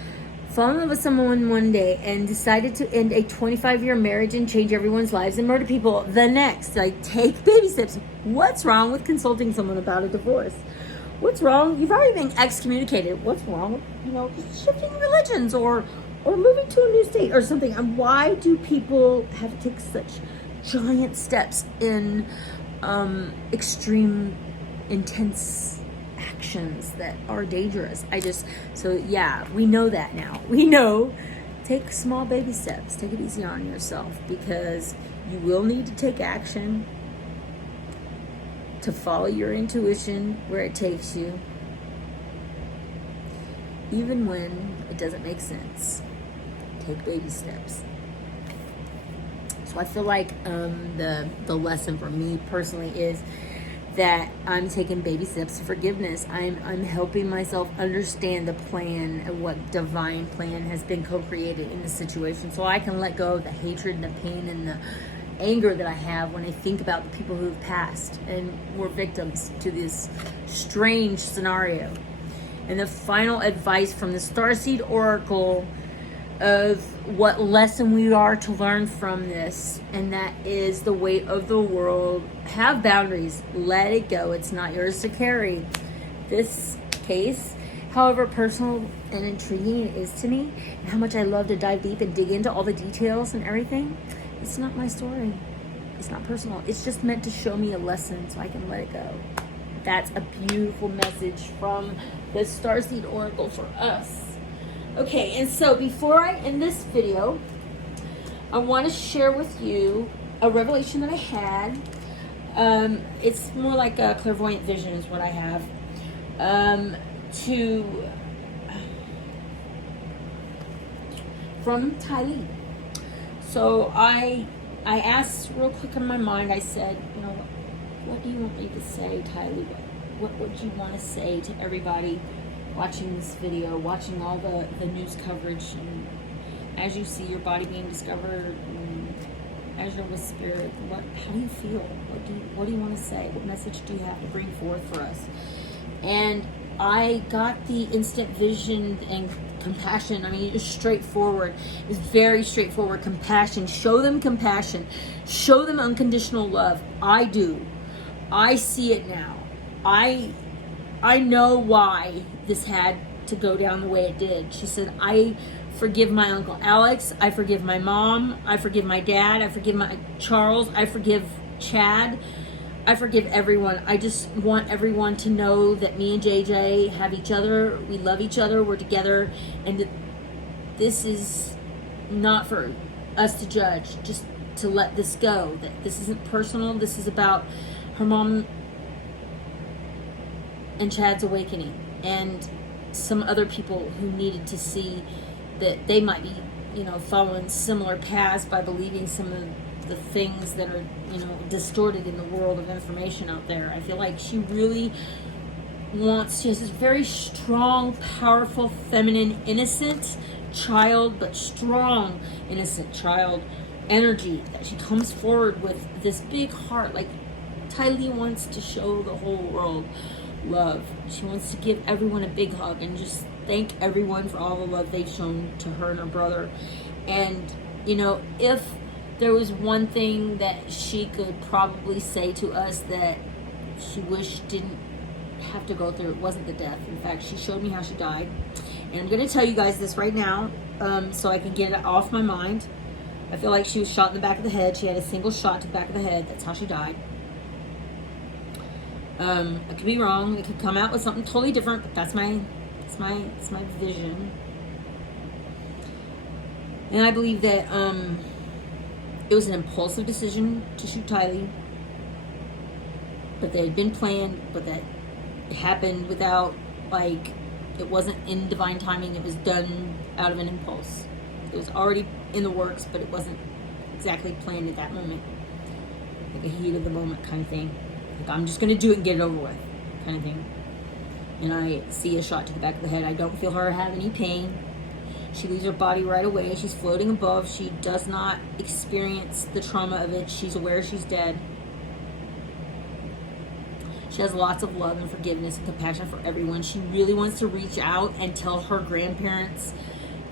fall in love with someone one day and decided to end a 25-year marriage and change everyone's lives and murder people the next. Like, take baby steps. What's wrong with consulting someone about a divorce? What's wrong? You've already been excommunicated. What's wrong with, just shifting religions or moving to a new state or something? And why do people have to take such giant steps in extreme, intense actions that are dangerous? We know that now. We know. Take small baby steps. Take it easy on yourself, because you will need to take action to follow your intuition where it takes you, even when it doesn't make sense. Take baby steps. So I feel like the lesson for me personally is that I'm taking baby steps to forgiveness. I'm helping myself understand the plan and what divine plan has been co-created in this situation, so I can let go of the hatred and the pain and the anger that I have when I think about the people who have passed and were victims to this strange scenario. And the final advice from the Starseed Oracle of what lesson we are to learn from this, and that is the weight of the world. Have boundaries. Let it go. It's not yours to carry. This case, however personal and intriguing it is to me, and how much I love to dive deep and dig into all the details and everything, it's not my story. It's not personal. It's just meant to show me a lesson so I can let it go. That's a beautiful message from the Starseed Oracle for us. Okay, and so before I end this video, I want to share with you a revelation that I had It's more like a clairvoyant vision is what I have. From Tylee. So I asked real quick in my mind, I said, what do you want me to say, Tylee? What would you want to say to everybody watching this video, watching all the news coverage, and as you see your body being discovered, and as you're with spirit, how do you feel? What do you want to say? What message do you have to bring forth for us? And I got the instant vision and compassion. I mean, it's straightforward. It's very straightforward. Compassion. Show them compassion. Show them unconditional love. I do. I see it now. I know why this had to go down the way it did. She said, I forgive my Uncle Alex. I forgive my mom. I forgive my dad. I forgive my Charles. I forgive Chad. I forgive everyone. I just want everyone to know that me and JJ have each other. We love each other. We're together. And that this is not for us to judge. Just to let this go. That this isn't personal. This is about her mom and Chad's awakening. And some other people who needed to see that they might be, following similar paths by believing some of the things that are, distorted in the world of information out there. I feel like she really she has this very strong, powerful, feminine, innocent child, but strong, innocent child energy that she comes forward with this big heart. Like Tylee wants to show the whole world love. She wants to give everyone a big hug and just thank everyone for all the love they've shown to her and her brother. And, if there was one thing that she could probably say to us that she wished didn't have to go through, it wasn't the death. In fact, she showed me how she died. And I'm going to tell you guys this right now, so I can get it off my mind. I feel like she was shot in the back of the head. She had a single shot to the back of the head. That's how she died. I could be wrong. It could come out with something totally different, but that's my vision. And I believe that it was an impulsive decision to shoot Tylee, but they had been planned, but that it happened without, it wasn't in divine timing. It was done out of an impulse. It was already in the works, but it wasn't exactly planned at that moment. Like a heat of the moment kind of thing. Like, I'm just going to do it and get it over with kind of thing. And I see a shot to the back of the head. I don't feel her have any pain. She leaves her body right away. She's floating above. She does not experience the trauma of it. She's aware she's dead. She has lots of love and forgiveness and compassion for everyone. She really wants to reach out and tell her grandparents,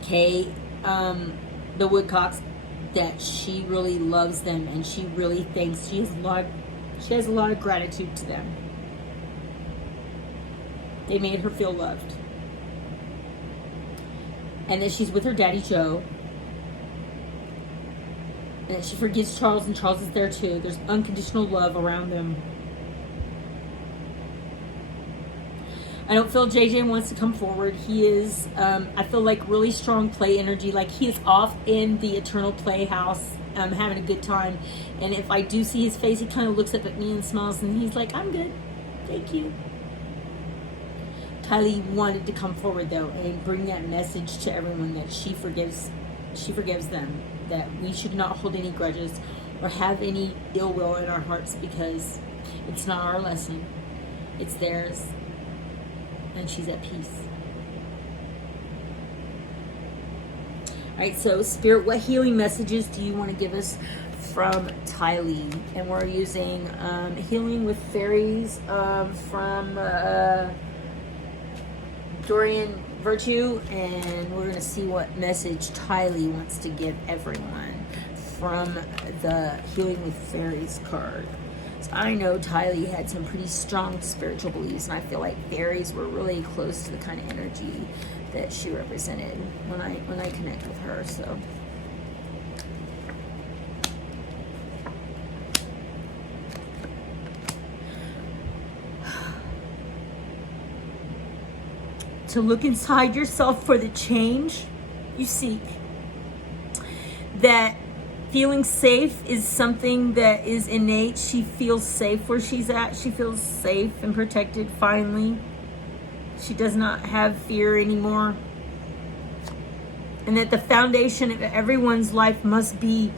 Kay, the Woodcocks, that she really loves them and she really thinks she has a lot of gratitude to them. They made her feel loved. And that she's with her daddy Joe. And that she forgives Charles, and Charles is there too. There's unconditional love around them. I don't feel JJ wants to come forward. He is, I feel like really strong play energy. Like he is off in the eternal playhouse, having a good time. And if I do see his face, he kind of looks up at me and smiles, and he's like, I'm good. Thank you. Tylee wanted to come forward though and bring that message to everyone that she forgives them, that we should not hold any grudges or have any ill will in our hearts, because it's not our lesson, it's theirs, and she's at peace. All right, so Spirit, what healing messages do you want to give us from Tylee? And we're using Healing with Fairies from Dorian Virtue, and we're going to see what message Tylee wants to give everyone from the Healing with Fairies card. So I know Tylee had some pretty strong spiritual beliefs, and I feel like fairies were really close to the kind of energy that she represented when I connect with her. So to look inside yourself for the change you seek, that Feeling safe is something that is innate. She feels safe where she's at. She feels safe and protected finally. She does not have fear anymore. And that the foundation of everyone's life must be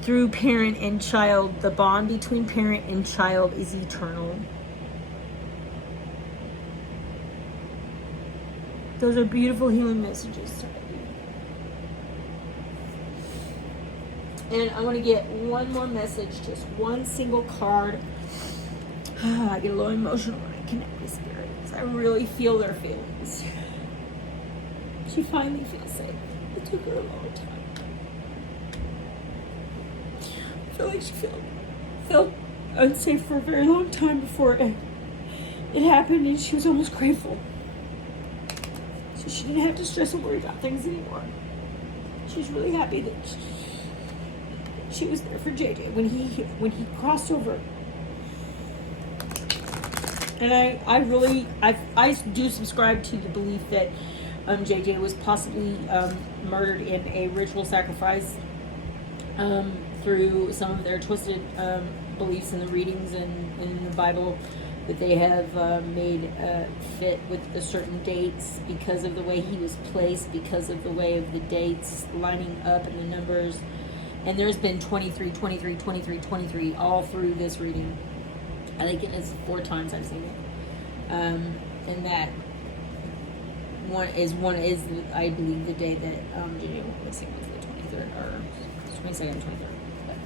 through parent and child. The bond between parent and child is eternal. Those are beautiful healing messages today. And I want to get one more message, just one single card. I get a little emotional when I connect with spirits. I really feel their feelings. She finally feels safe. It took her a long time. I feel like she felt unsafe for a very long time before it happened, and she was almost grateful. So she didn't have to stress and worry about things anymore. She's really happy that she was there for JJ when he crossed over. And I do subscribe to the belief that JJ was possibly murdered in a ritual sacrifice through some of their twisted beliefs in the readings and in the Bible that they have made fit with the certain dates because of the way he was placed, because of the way of the dates lining up and the numbers. And there's been 23, 23, 23, 23 all through this reading. I think it's 4 times I've seen it. And that one is I believe the day that JJ went missing was the 23rd or 22nd, 23rd. But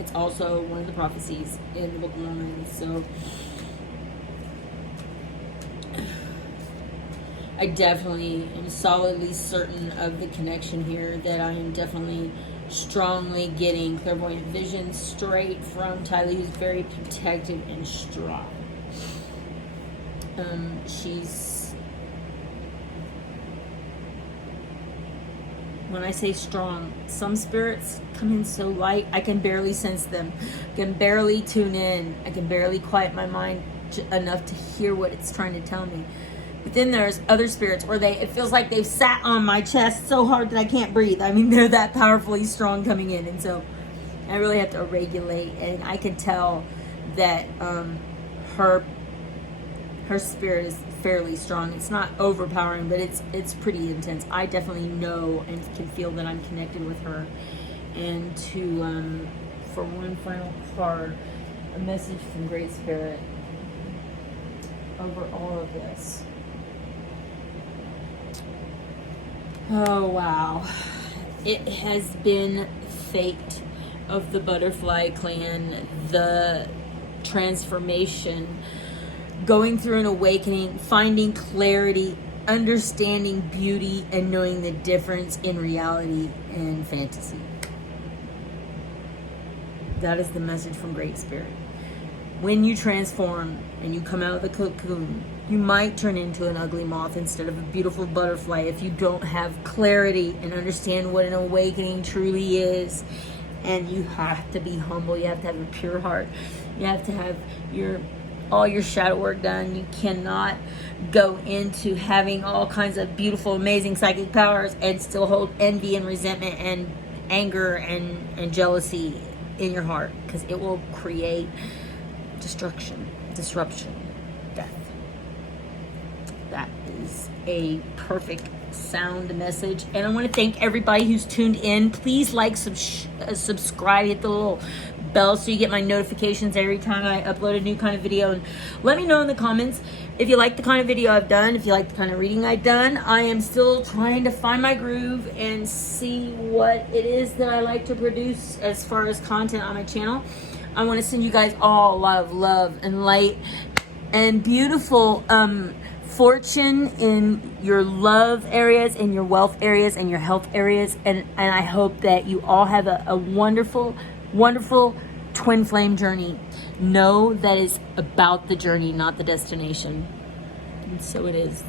it's also one of the prophecies in the Book of Mormon. So I definitely am solidly certain of the connection here, that I am definitely strongly getting clairvoyant vision straight from Tylee, who's very protective and strong. She's, when I say strong, some spirits come in so light, I can barely sense them. I can barely tune in. I can barely quiet my mind enough to hear what it's trying to tell me. But then there's other spirits where it feels like they've sat on my chest so hard that I can't breathe. I mean, they're that powerfully strong coming in. And so I really have to regulate. And I can tell that her spirit is fairly strong. It's not overpowering, but it's pretty intense. I definitely know and can feel that I'm connected with her. And to, for one final card, a message from Great Spirit over all of this. Oh, wow. It has been fate of the Butterfly Clan, the transformation, going through an awakening, finding clarity, understanding beauty, and knowing the difference in reality and fantasy. That is the message from Great Spirit. When you transform and you come out of the cocoon, you might turn into an ugly moth instead of a beautiful butterfly if you don't have clarity and understand what an awakening truly is. And you have to be humble. You have to have a pure heart. You have to have all your shadow work done. You cannot go into having all kinds of beautiful, amazing psychic powers and still hold envy and resentment and anger and jealousy in your heart, because it will create destruction, disruption, death. That is a perfect sound message. And I want to thank everybody who's tuned in. Please like, subscribe, hit the little bell so you get my notifications every time I upload a new kind of video. And let me know in the comments if you like the kind of video I've done, if you like the kind of reading I've done. I am still trying to find my groove and see what it is that I like to produce as far as content on my channel. I want to send you guys all a lot of love and light and beautiful fortune in your love areas, in your wealth areas, and your health areas. And I hope that you all have a wonderful, wonderful twin flame journey. Know that it's about the journey, not the destination. And so it is.